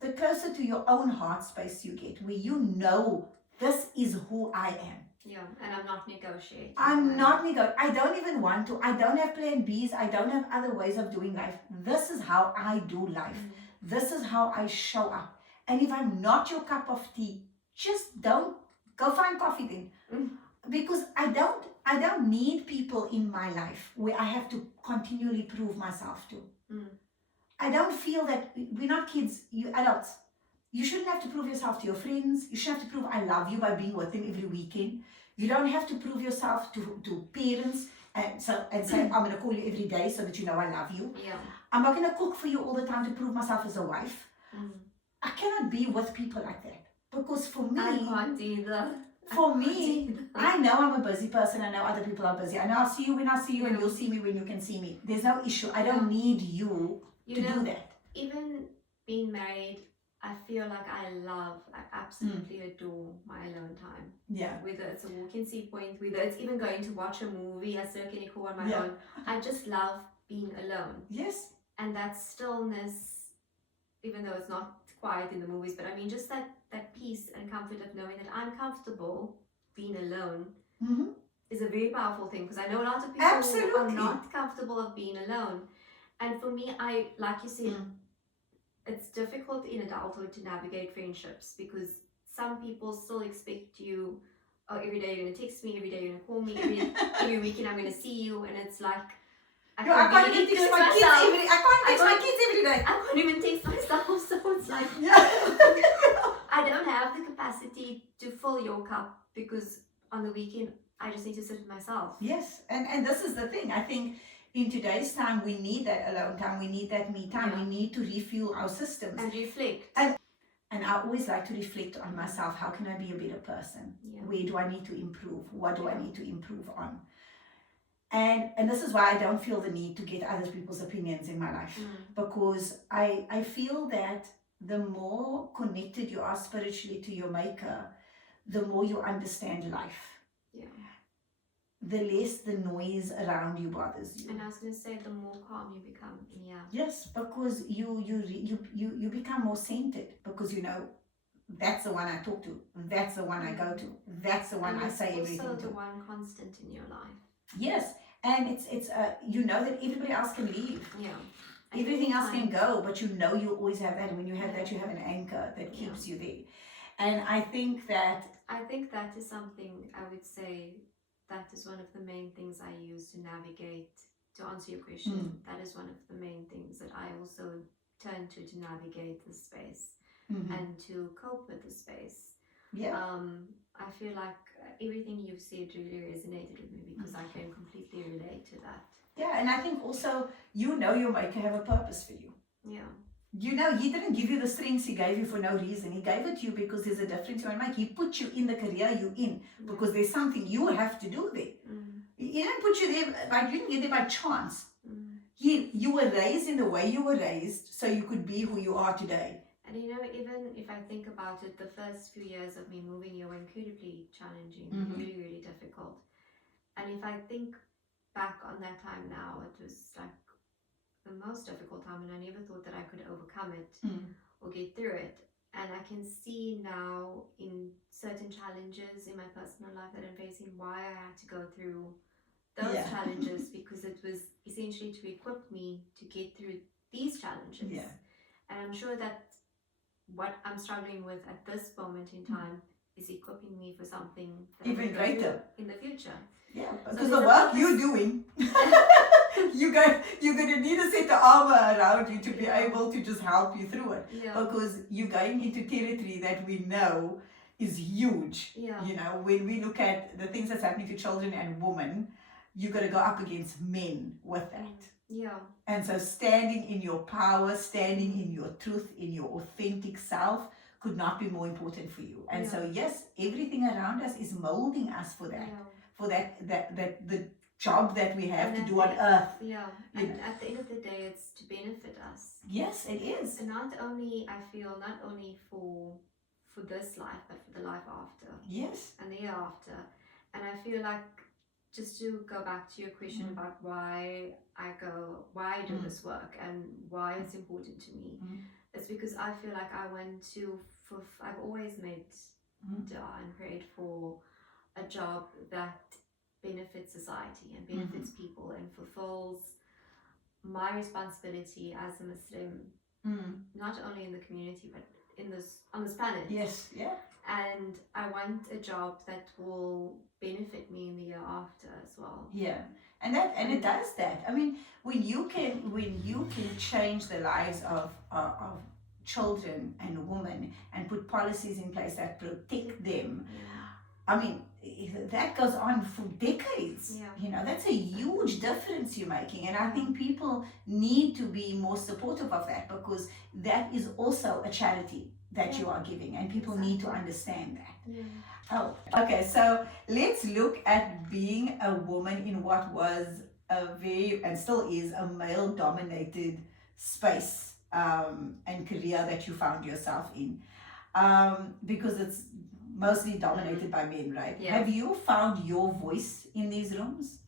the closer to your own heart space you get, where you know this is who I am. Yeah, and I'm not negotiating. I don't even want to. I don't have plan Bs. I don't have other ways of doing life. This is how I do life. This is how I show up. And if I'm not your cup of tea, just don't go find coffee then. Because I don't need people in my life where I have to continually prove myself to. I don't feel that we're not kids, you adults. You shouldn't have to prove yourself to your friends. You shouldn't have to prove I love you by being with them every weekend. You don't have to prove yourself to parents and say, I'm going to call you every day so that you know I love you. Yeah. I'm not going to cook for you all the time to prove myself as a wife. I cannot be with people like that. Because for me, I can't either. For me, I know I'm a busy person. I know other people are busy. I know I'll see you when I see you and you'll see me when you can see me. There's no issue. I don't need you to do that. Even being married, I feel like I absolutely adore my alone time. Yeah. Whether it's a walk-in sea point, whether it's even going to watch a movie, a circuit on my own. I just love being alone. Yes. And that stillness, even though it's not quiet in the movies, but I mean just that peace and comfort of knowing that I'm comfortable being alone is a very powerful thing, because I know a lot of people are not comfortable of being alone. And for me, I like you said, it's difficult in adulthood to navigate friendships, because some people still expect you, oh, every day you're going to text me, every day you're going to call me, every weekend I'm going to see you, and it's like, I can't even text my kids every day. I can't even text myself, so it's like, I don't have the capacity to fill your cup, because on the weekend I just need to sit with myself. Yes, and this is the thing. I think in today's time we need that alone time. We need that me time. We need to refuel our systems and reflect. And I always like to reflect on myself. How can I be a better person? Where do I need to improve? What do I need to improve on? And this is why I don't feel the need to get other people's opinions in my life, because I feel that the more connected you are spiritually to your maker, the more you understand life. Yeah. The less the noise around you bothers you. And I was going to say, the more calm you become. Yeah. Yes, because you become more centered, because you know that's the one I talk to, that's the one I go to, that's the one I say everything to. Also the one constant in your life. Yes, and it's you know that everybody else can leave. Yeah. Everything else can go, but you know you always have that, and when you have that, you have an anchor that keeps you there. And I think that is something I would say that is one of the main things I use to navigate, to answer your question. That is one of the main things that I also turn to navigate the space and to cope with the space. Yeah. I feel like everything you've said really resonated with me, because I can completely relate to that. Yeah, and I think also, you know, your maker have a purpose for you. Yeah. You know, he didn't give you the strengths he gave you for no reason. He gave it to you because there's a difference you want to make. He put you in the career you're in because there's something you have to do there. He didn't put you there, you didn't get there by chance. You were raised in the way you were raised so you could be who you are today. And you know, even if I think about it, the first few years of me moving here were incredibly challenging, really, really difficult. And if I think back on that time now, it was like the most difficult time, and I never thought that I could overcome it or get through it. And I can see now in certain challenges in my personal life that I'm facing why I had to go through those challenges, because it was essentially to equip me to get through these challenges. And I'm sure that what I'm struggling with at this moment in time is equipping me for something that even greater in the future. Yeah, because the work you're doing, you're going to need a set of armor around you to be able to just help you through it. Because you're going into territory that we know is huge. Yeah. You know, when we look at the things that's happening to children and women, you got to go up against men with that. Yeah. And so standing in your power, standing in your truth, in your authentic self could not be more important for you. And so yes, everything around us is molding us for that. For that the job that we have to do on earth. Yeah. And at the end of the day, it's to benefit us. Yes, it is. And not only, I feel, not only for this life, but for the life after. Yes. And the year after. And I feel like, just to go back to your question about why I do this work and why it's important to me, it's because I feel like I want to, I've always made and prayed for a job that benefits society and benefits people and fulfills my responsibility as a Muslim, not only in the community but on this planet. Yes, yeah. And I want a job that will benefit me in the year after as well. Yeah, and it does that. I mean, when you can change the lives of children and women and put policies in place that protect them. I mean, that goes on for decades. You know, that's a huge difference you're making. And I think people need to be more supportive of that, because that is also a charity that you are giving, and people need to understand that. Oh, okay. So let's look at being a woman in what was a very, and still is, a male-dominated space and career that you found yourself in, because it's mostly dominated by men, right? Have you found your voice in these rooms?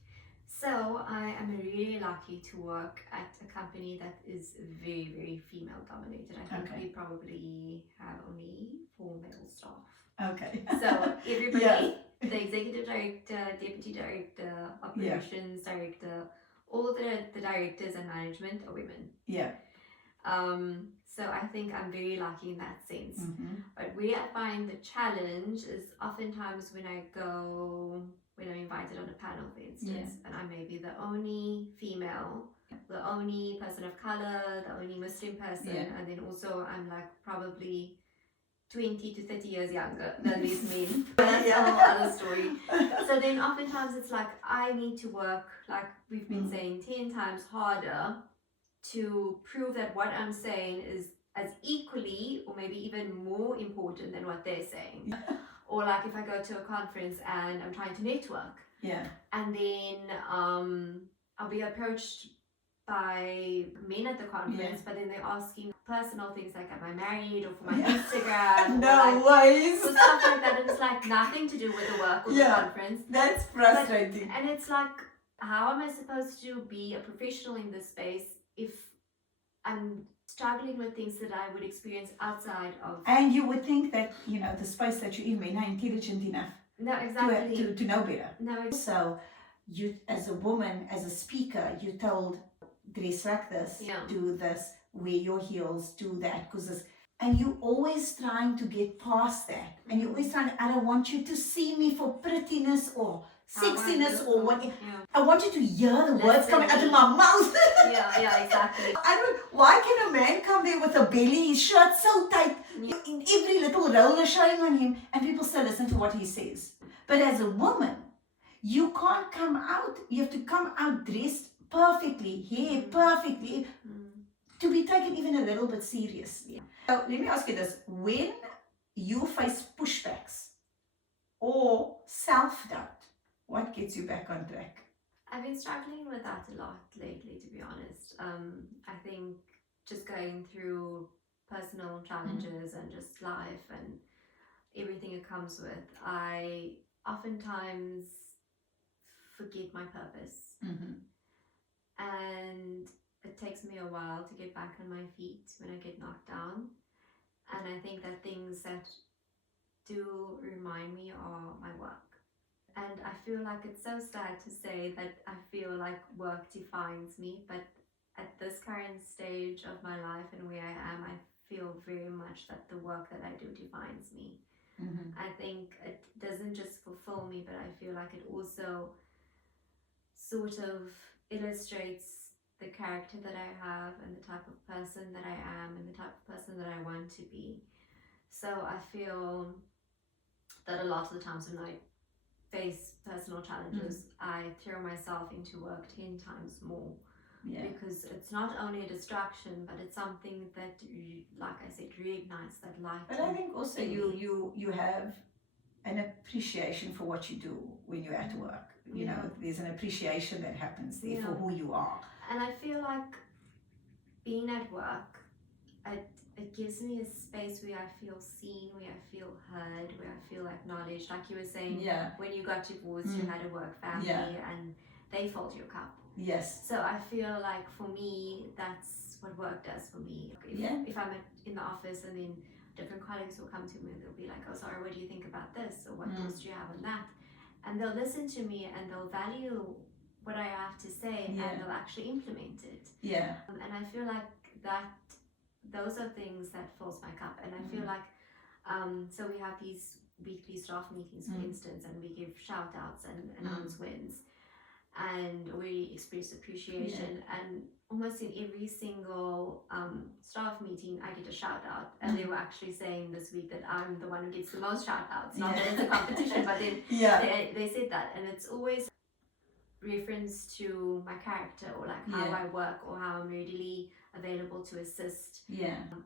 So I am really lucky to work at a company that is very, very female dominated. I think we probably have only 4 male staff. Okay. So everybody, the executive director, deputy director, operations director, all the directors and management are women. Yeah. So I think I'm very lucky in that sense. But where I find the challenge is oftentimes when I'm invited on a panel, for instance, and I may be the only female, the only person of color, the only Muslim person, and then also I'm like probably 20 to 30 years younger than these men. That's a whole other story. So then oftentimes it's like I need to work, like we've been saying, 10 times harder to prove that what I'm saying is as equally or maybe even more important than what they're saying. Or like if I go to a conference and I'm trying to network, and then I'll be approached by men at the conference, but then they're asking personal things like, am I married, or for my Instagram, no ways, or stuff like that, and it's like nothing to do with the work or the conference. That's frustrating. And it's like, how am I supposed to be a professional in this space if I'm struggling with things that I would experience outside of? And you would think that, you know, the space that you're in, men are intelligent enough to know better. So you, as a woman, as a speaker, you're told, dress like this, do this, wear your heels, do that, because this, and you're always trying to get past that, and you're always trying, I don't want you to see me for prettiness or sexiness or what. I want you to hear the words coming out of my mouth. Exactly. Why can a man come there with a belly, his shirt so tight, in every little roller showing on him, and people still listen to what he says? But as a woman, you can't come out, you have to come out dressed perfectly, hair perfectly, to be taken even a little bit seriously. So let me ask you this, when you face pushbacks or self-doubt, what gets you back on track? I've been struggling with that a lot lately, to be honest. I think just going through personal challenges and just life and everything it comes with, I oftentimes forget my purpose. And it takes me a while to get back on my feet when I get knocked down. And I think that things that do remind me are my work. And I feel like it's so sad to say that I feel like work defines me, but at this current stage of my life and where I am, I feel very much that the work that I do defines me. I think it doesn't just fulfill me, but I feel like it also sort of illustrates the character that I have and the type of person that I am and the type of person that I want to be. So I feel that a lot of the times when I face personal challenges, I throw myself into work 10 times more. Yeah. Because it's not only a distraction, but it's something that, like I said, reignites that light. But I think also you have an appreciation for what you do when you're at work. You know, there's an appreciation that happens there for who you are. And I feel like being at work, it gives me a space where I feel seen, where I feel heard, where I feel acknowledged. Like you were saying, when you got divorced, you had a work family, and they filled your cup. Yes. So I feel like for me, that's what work does for me. If I'm in the office and then different colleagues will come to me and they'll be like, oh, Zara, what do you think about this? Or what thoughts do you have on that? And they'll listen to me and they'll value what I have to say and they'll actually implement it. Yeah. And I feel like that those are things that fills my cup. And I feel like, so we have these weekly staff meetings, for instance, and we give shout outs and announce wins. And we express appreciation, and almost in every single staff meeting I get a shout out, and they were actually saying this week that I'm the one who gets the most shout outs, not that it's a competition, but then they said that, and it's always reference to my character, or like how I work, or how I'm readily available to assist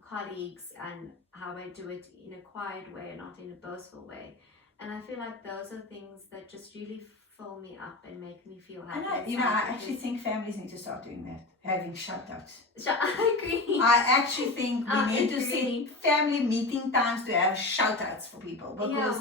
colleagues, and how I do it in a quiet way and not in a boastful way. And I feel like those are things that just really fill me up and make me feel happy. And I actually think families need to start doing that, having shout outs. I agree. I actually think we need to set family meeting times to have shout outs for people, because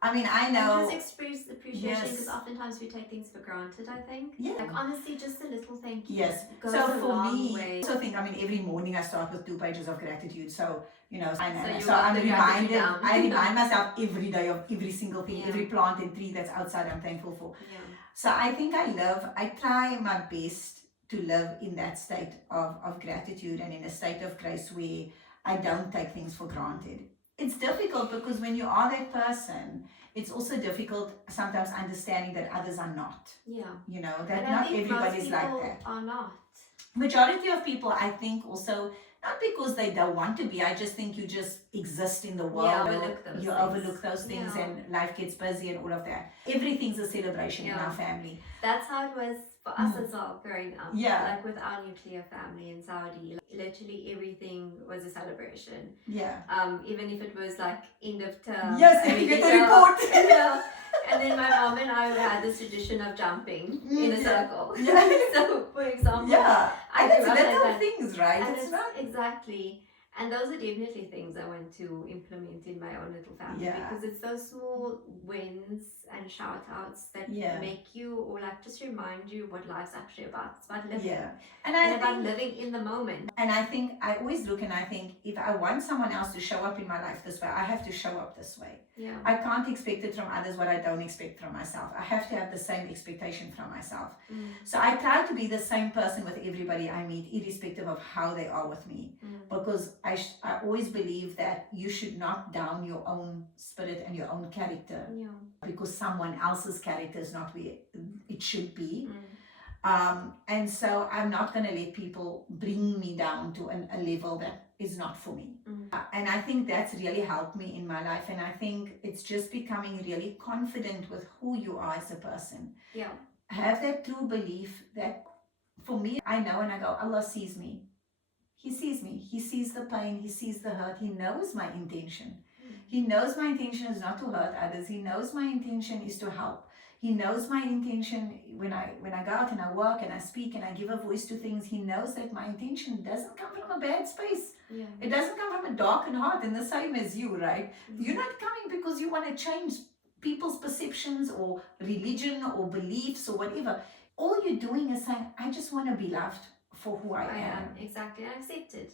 I mean, I know. And just express appreciation, because oftentimes we take things for granted, I think. Yeah. Like, honestly, just a little thank you. Yes. Goes so a for long me, way. I also think, I mean, every morning I start with 2 pages of gratitude. So, you know, So I'm reminded, I remind myself every day of every single thing, every plant and tree that's outside I'm thankful for. Yeah. So I think I try my best to live in that state of gratitude and in a state of grace where I don't take things for granted. It's difficult because when you are that person, it's also difficult sometimes understanding that others are not. Yeah. You know, that not everybody's like that. Are not. Majority of people, I think, also, not because they don't want to be, I just think you just exist in the world. You overlook those things and life gets busy and all of that. Everything's a celebration in our family. That's how it was for us as well growing up. Yeah. Like with our nuclear family in Saudi, literally everything was a celebration. Yeah. Even if it was like end of term. Yes, and you get the report. And then my mom and I had this tradition of jumping in a circle. Yeah. So, for example, and it's little things, right? And it's exactly. And those are definitely things I want to implement in my own little family, because it's those small wins and shout outs that make you, or like just remind you what life's actually about. It's about living. And about living in the moment. And I think I always look and I think, if I want someone else to show up in my life this way, I have to show up this way. Yeah. I can't expect it from others what I don't expect from myself. I have to have the same expectation from myself. So I try to be the same person with everybody I meet, irrespective of how they are with me. Because I always believe that you should not down your own spirit and your own character because someone else's character is not where it should be. And so I'm not going to let people bring me down to a level that is not for me. And I think that's really helped me in my life. And I think it's just becoming really confident with who you are as a person. Yeah. Have that true belief that, for me, I know and I go, Allah sees me. He sees me. He sees the pain. He sees the hurt. He knows my intention. He knows my intention is not to hurt others. He knows my intention is to help. He knows my intention when I go out and I work and I speak and I give a voice to things. He knows that my intention doesn't come from a bad space. Yeah. It doesn't come from a darkened heart, and the same as you, right? You're not coming because you want to change people's perceptions or religion or beliefs or whatever. All you're doing is saying, I just want to be loved for who I am. Exactly, and accepted.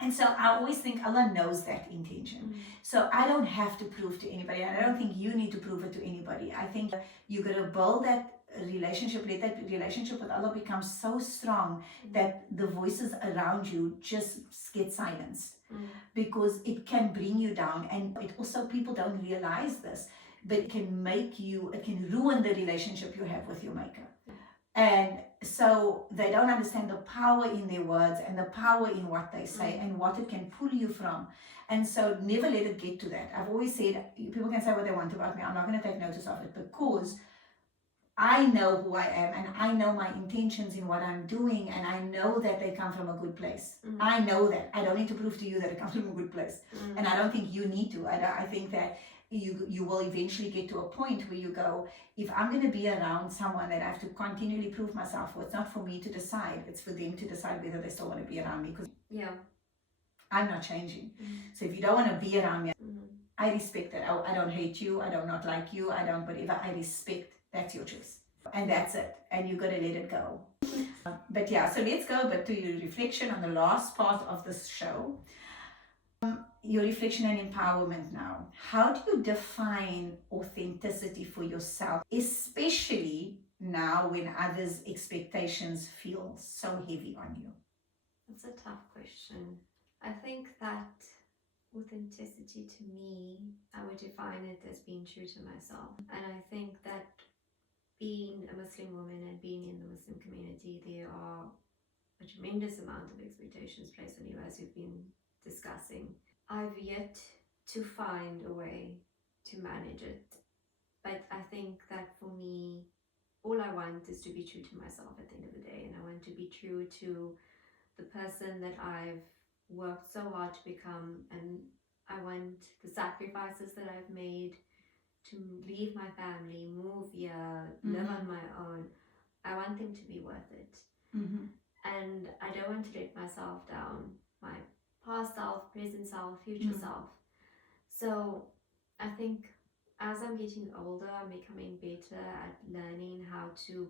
And so I always think Allah knows that intention. So I don't have to prove to anybody, and I don't think you need to prove it to anybody. I think you got to build that relationship, let that relationship with Allah become so strong that the voices around you just get silenced, because it can bring you down. And it also, people don't realize this, but it can ruin the relationship you have with your maker. And so they don't understand the power in their words and the power in what they say and what it can pull you from. And so never let it get to that. I've always said, people can say what they want about me, I'm not going to take notice of it, because I know who I am and I know my intentions in what I'm doing, and I know that they come from a good place. I know that. I don't need to prove to you that it comes from a good place. And I don't think you need to. I think that you will eventually get to a point where you go, if I'm going to be around someone that I have to continually prove myself for, it's not for me to decide, it's for them to decide whether they still want to be around me, because I'm not changing. So if you don't want to be around me, I respect that. I don't hate you, I do not like you, I don't whatever, I respect. That's your choice. And that's it. And you got to let it go. But yeah, so let's go but to your reflection on the last part of this show. Your reflection and empowerment now. How do you define authenticity for yourself, especially now when others' expectations feel so heavy on you? That's a tough question. I think that authenticity to me, I would define it as being true to myself. And I think that being a Muslim woman and being in the Muslim community, there are a tremendous amount of expectations placed on you, as we've been discussing. I've yet to find a way to manage it, but I think that for me, all I want is to be true to myself at the end of the day, and I want to be true to the person that I've worked so hard to become, and I want the sacrifices that I've made to leave my family, move here, live on my own. I want them to be worth it. And I don't want to let myself down, my past self, present self, future self. So I think as I'm getting older, I'm becoming better at learning how to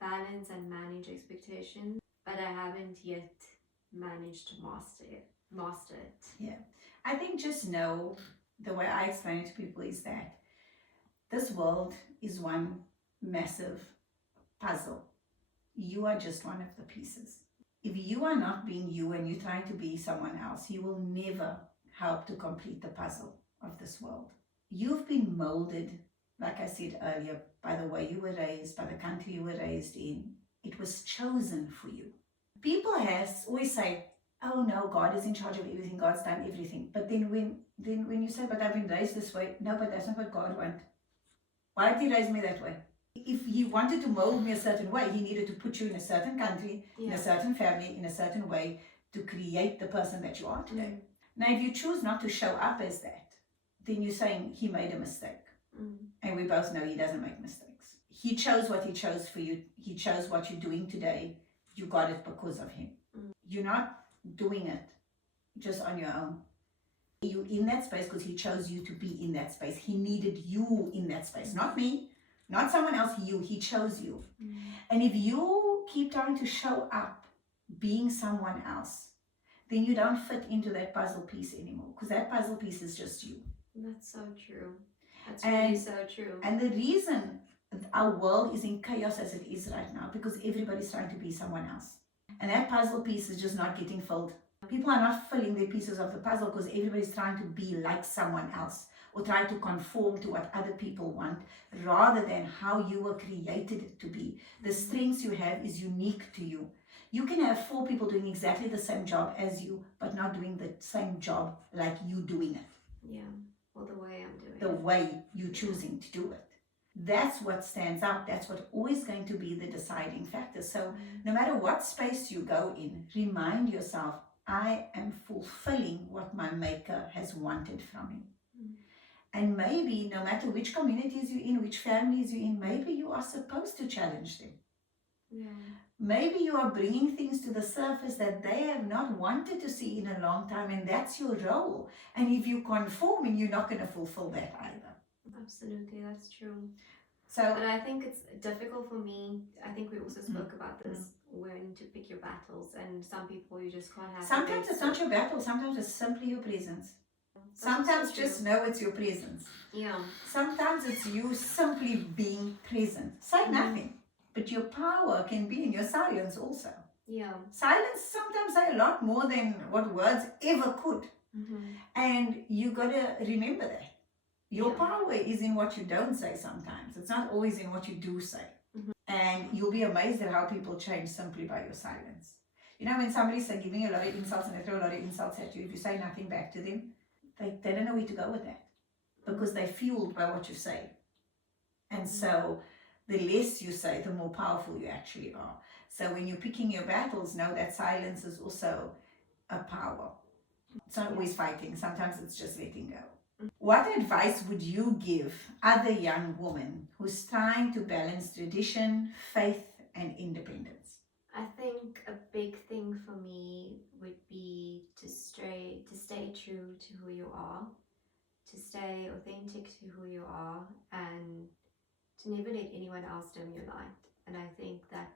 balance and manage expectations, but I haven't yet managed to master it. Yeah. I think just know, the way I explain it to people is that this world is one massive puzzle. You are just one of the pieces. If you are not being you and you're trying to be someone else, you will never help to complete the puzzle of this world. You've been molded, like I said earlier, by the way you were raised, by the country you were raised in. It was chosen for you. People always say, oh no, God is in charge of everything, God's done everything. But then when you say, but I've been raised this way, no, but that's not what God wants. Why did he raise me that way? If he wanted to mold me a certain way, he needed to put you in a certain country, in a certain family, in a certain way to create the person that you are today. Now, if you choose not to show up as that, then you're saying he made a mistake. And we both know he doesn't make mistakes. He chose what he chose for you. He chose what you're doing today. You got it because of him. You're not doing it just on your own. You in that space because he chose you to be in that space. He needed you in that space, not me, not someone else. He chose you. And if you keep trying to show up being someone else, then you don't fit into that puzzle piece anymore, because that puzzle piece is just you. That's so true. That's really so true. And the reason our world is in chaos as it is right now, because everybody's trying to be someone else, and that puzzle piece is just not getting filled. People are not filling their pieces of the puzzle because everybody's trying to be like someone else or try to conform to what other people want, rather than how you were created to be. The strengths you have is unique to you. You can have 4 people doing exactly the same job as you, but not doing the same job like you doing it. Yeah, or the way I'm doing it. The way you're choosing to do it. That's what stands out. That's what always going to be the deciding factor. So no matter what space you go in, remind yourself, I am fulfilling what my maker has wanted from me. And maybe no matter which communities you're in, which families you're in, maybe you are supposed to challenge them. Maybe you are bringing things to the surface that they have not wanted to see in a long time, and that's your role. And if you conform, you're not going to fulfill that either. Absolutely, that's true. So, but I think it's difficult for me. I think we also spoke about this, when to pick your battles, and some people you just can't have. Sometimes it's not your battle, sometimes it's simply your presence. Sometimes just know it's your presence. Yeah. Sometimes it's you simply being present. Say nothing, but your power can be in your silence also. Yeah. Silence sometimes say a lot more than what words ever could. And you got to remember that. Your power is in what you don't say sometimes. It's not always in what you do say. And you'll be amazed at how people change simply by your silence. You know, when somebody's giving you a lot of insults and they throw a lot of insults at you, if you say nothing back to them, they don't know where to go with that because they're fueled by what you say. And so the less you say, the more powerful you actually are. So when you're picking your battles, know that silence is also a power. It's not always fighting, sometimes it's just letting go. What advice would you give other young women who's trying to balance tradition, faith, and independence? I think a big thing for me would be to stay true to who you are, to stay authentic to who you are, and to never let anyone else dim your light. And I think that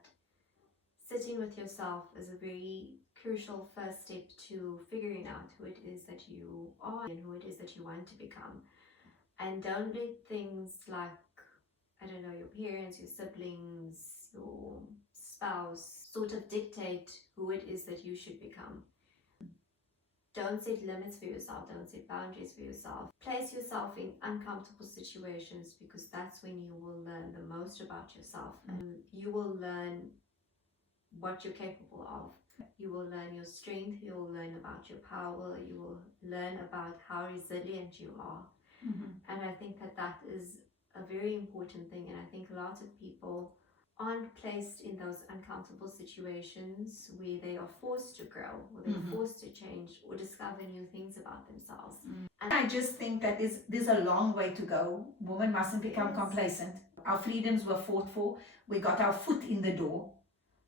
sitting with yourself is a very crucial first step to figuring out who it is that you are and who it is that you want to become. And don't let things like, I don't know, your parents, your siblings, your spouse sort of dictate who it is that you should become. Don't set limits for yourself, don't set boundaries for yourself. Place yourself in uncomfortable situations because that's when you will learn the most about yourself, and you will learn what you're capable of. You will learn your strength, you will learn about your power, you will learn about how resilient you are. And I think that that is a very important thing, and I think a lot of people aren't placed in those uncomfortable situations where they are forced to grow or they're forced to change or discover new things about themselves. And I just think that there's a long way to go. Women mustn't become complacent. Our freedoms were fought for. We got our foot in the door.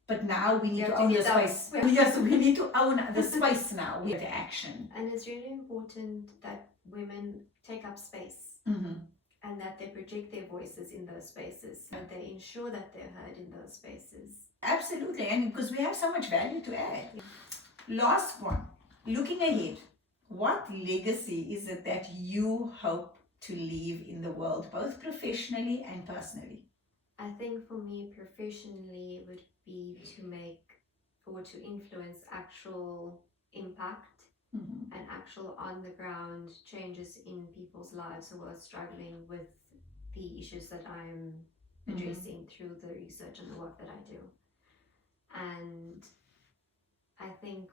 But now we need to own the space. Yes, we need to own the space now. We have to action. And it's really important that women take up space. And that they project their voices in those spaces, and they ensure that they're heard in those spaces. Absolutely, and because we have so much value to add. Last one, looking ahead, what legacy is it that you hope to leave in the world, both professionally and personally? I think for me, professionally, it would be to make or to influence actual impact and actual on the ground changes in people's lives who are struggling with the issues that I'm addressing through the research and the work that I do. And I think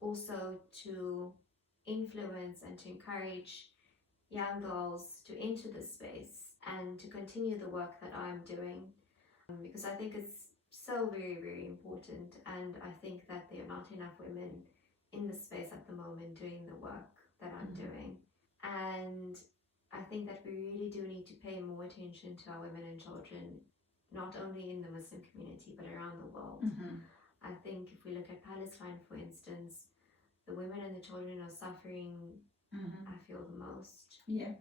also to influence and to encourage young girls to enter this space and to continue the work that I'm doing, because I think it's so very, very important, and I think that there are not enough women in the space at the moment doing the work that I'm doing. And I think that we really do need to pay more attention to our women and children, not only in the Muslim community but around the world. I think if we look at Palestine, for instance, the women and the children are suffering, I feel, the most. Yeah.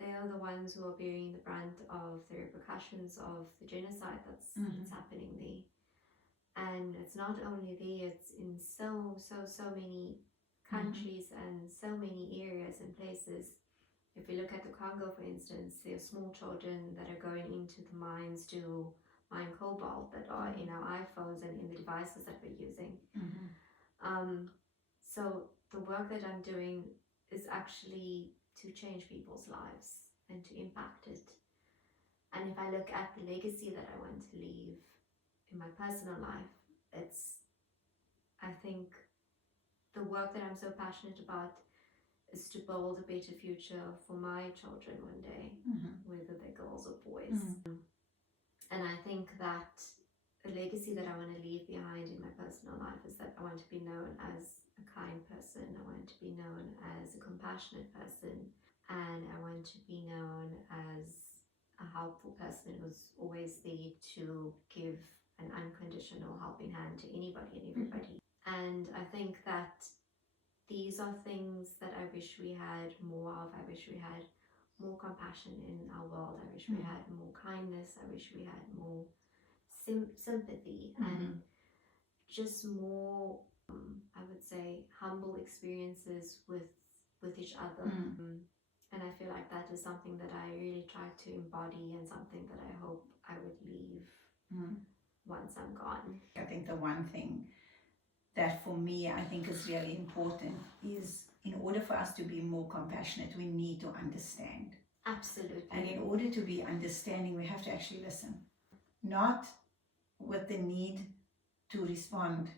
They are the ones who are bearing the brunt of the repercussions of the genocide that's happening there. And it's not only there, it's in so many countries and so many areas and places. If you look at the Congo, for instance, there are small children that are going into the mines to mine cobalt that are in our iPhones and in the devices that we're using. So the work that I'm doing is actually to change people's lives and to impact it. And if I look at the legacy that I want to leave in my personal life, it's, I think, the work that I'm so passionate about is to build a better future for my children one day, whether they're girls or boys. And I think that the legacy that I want to leave behind in my personal life is that I want to be known as a kind person, I want to be known as a compassionate person, and I want to be known as a helpful person who's always there to give an unconditional helping hand to anybody and everybody. And I think that these are things that I wish we had more of. I wish we had more compassion in our world. I wish we had more kindness. I wish we had more sympathy and just more, I would say, humble experiences with each other. And I feel like that is something that I really try to embody and something that I hope I would leave once I'm gone. I think the one thing that for me I think is really important is, in order for us to be more compassionate, we need to understand. Absolutely. And in order to be understanding, we have to actually listen. not with the need to respond.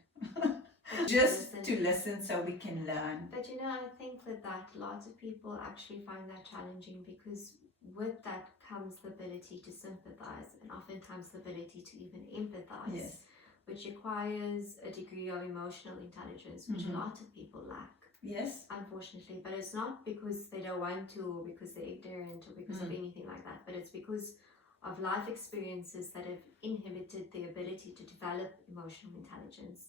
Just to listen so we can learn. But I think with that, lots of people actually find that challenging because with that comes the ability to sympathize and oftentimes the ability to even empathize. Yes. Which requires a degree of emotional intelligence, which a lot of people lack. Yes. Unfortunately, but it's not because they don't want to or because they're ignorant or because of anything like that, but it's because of life experiences that have inhibited the ability to develop emotional intelligence.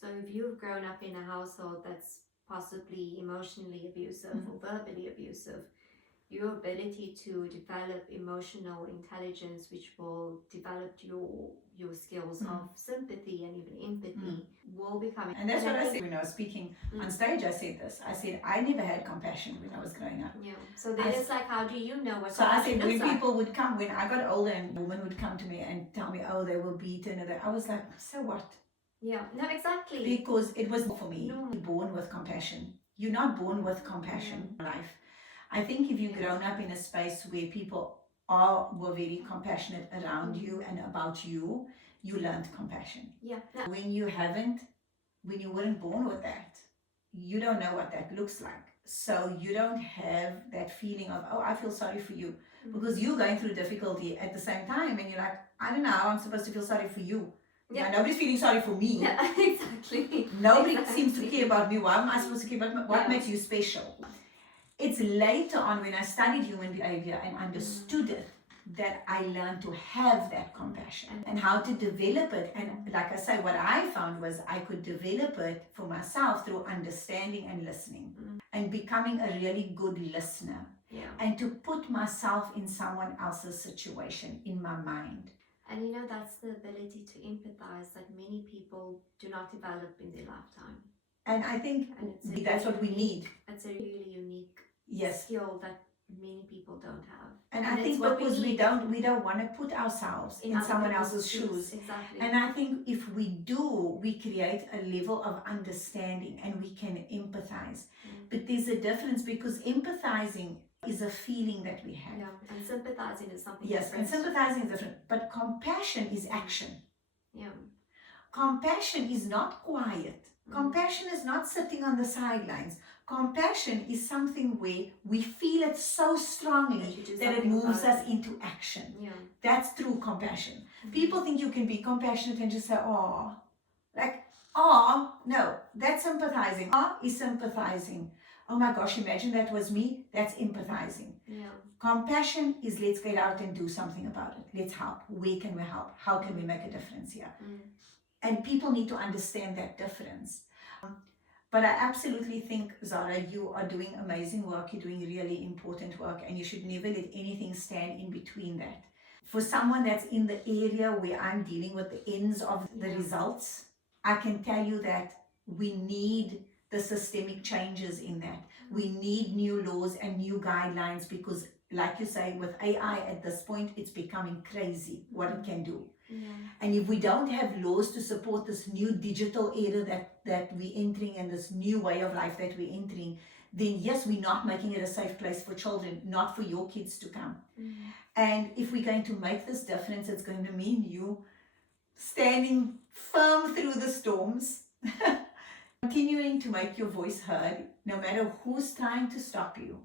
So if you've grown up in a household that's possibly emotionally abusive or verbally abusive, your ability to develop emotional intelligence, which will develop your skills of sympathy and even empathy, will become. And that's what I said when I was speaking on stage. I said this. I said I never had compassion when I was growing up. Yeah. So then it's like, how do you know what? So I said when people would come, when I got older, and women would come to me and tell me, oh, they were beaten, and I was like, so what? Yeah. No, exactly. Because it was for me. No. Born with compassion. You're not born with compassion in life. I think if you've grown up in a space where people were very compassionate around you and about you, you learned compassion. Yeah. When you weren't born with that, you don't know what that looks like. So you don't have that feeling of, oh, I feel sorry for you. Because you're going through difficulty at the same time and you're like, I don't know how I'm supposed to feel sorry for you. Yeah. Nobody's feeling sorry for me. Yeah, exactly. Nobody seems to care about me. Why am I supposed to care about me? What makes you special? It's later on when I studied human behavior and understood it that I learned to have that compassion and how to develop it. And like I say, what I found was I could develop it for myself through understanding and listening and becoming a really good listener. Yeah. And to put myself in someone else's situation in my mind. And that's the ability to empathize that many people do not develop in their lifetime. And I think that's what we need. It's a really unique yes. skill that many people don't have. And I think because we don't want to put ourselves in someone else's shoes. Exactly. And I think if we do, we create a level of understanding and we can empathize. But there's a difference because empathizing is a feeling that we have. Yeah, and sympathizing is something yes, different. And sympathizing is different. But compassion is action. Yeah. Compassion is not quiet. Compassion is not sitting on the sidelines. Compassion is something where we feel it so strongly that it moves us into action. Yeah. That's true compassion. People think you can be compassionate and just say, oh, like, oh, no, that's sympathizing. Oh, is sympathizing. Oh my gosh, imagine that was me. That's empathizing. Yeah. Compassion is let's get out and do something about it. Let's help. Where can we help? How can we make a difference here? And people need to understand that difference. But I absolutely think, Zara, you are doing amazing work. You're doing really important work, and you should never let anything stand in between that. For someone that's in the area where I'm dealing with the ends of the results, I can tell you that we need the systemic changes in that. We need new laws and new guidelines because, like you say, with AI at this point, it's becoming crazy what it can do. Yeah. And if we don't have laws to support this new digital era that we're entering and this new way of life that we're entering, then yes, we're not making it a safe place for children, not for your kids to come. And if we're going to make this difference, it's going to mean you standing firm through the storms, continuing to make your voice heard, no matter who's trying to stop you.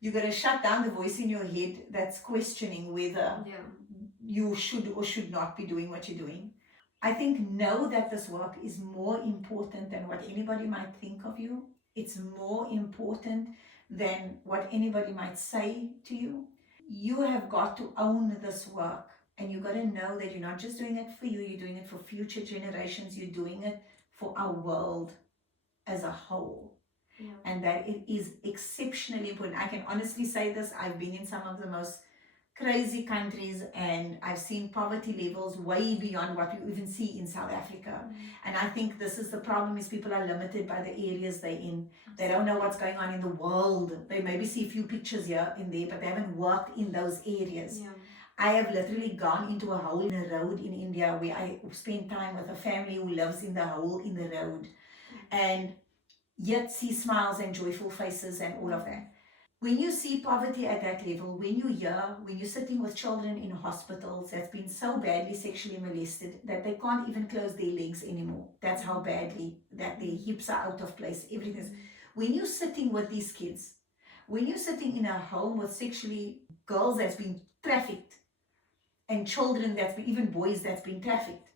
You're going to shut down the voice in your head that's questioning whether you should or should not be doing what you're doing. I think know that this work is more important than what anybody might think of you. It's more important than what anybody might say to you. You have got to own this work, and you've got to know that you're not just doing it for you, you're doing it for future generations, you're doing it for our world as a whole. And that it is exceptionally important. I can honestly say this, I've been in some of the most crazy countries and I've seen poverty levels way beyond what we even see in South Africa. And I think this is the problem, is people are limited by the areas they're in. They don't know what's going on in the world. They maybe see a few pictures here and there, but they haven't worked in those areas. I have literally gone into a hole in a road in India where I spent time with a family who lives in the hole in the road, and yet see smiles and joyful faces and all of that. When you see poverty at that level, when you're sitting with children in hospitals that's been so badly sexually molested that they can't even close their legs anymore. That's how badly that their hips are out of place. Everything is. When you're sitting with these kids, when you're sitting in a home with sexually girls that's been trafficked and children that's been, even boys that's been trafficked,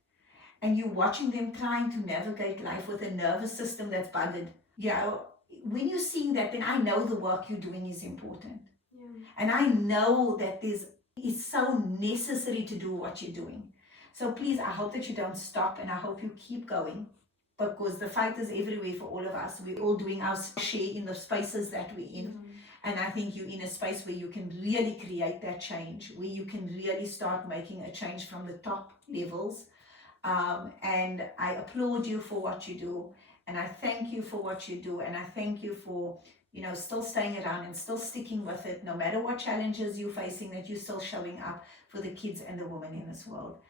and you're watching them trying to navigate life with a nervous system that's buggered, when you're seeing that, then I know the work you're doing is important. Yeah. And I know that it's so necessary to do what you're doing. So please, I hope that you don't stop, and I hope you keep going, because the fight is everywhere for all of us. We're all doing our share in the spaces that we're in. And I think you're in a space where you can really create that change, where you can really start making a change from the top levels. And I applaud you for what you do, and I thank you for what you do, and I thank you for still staying around and still sticking with it, no matter what challenges you're facing, that you're still showing up for the kids and the women in this world.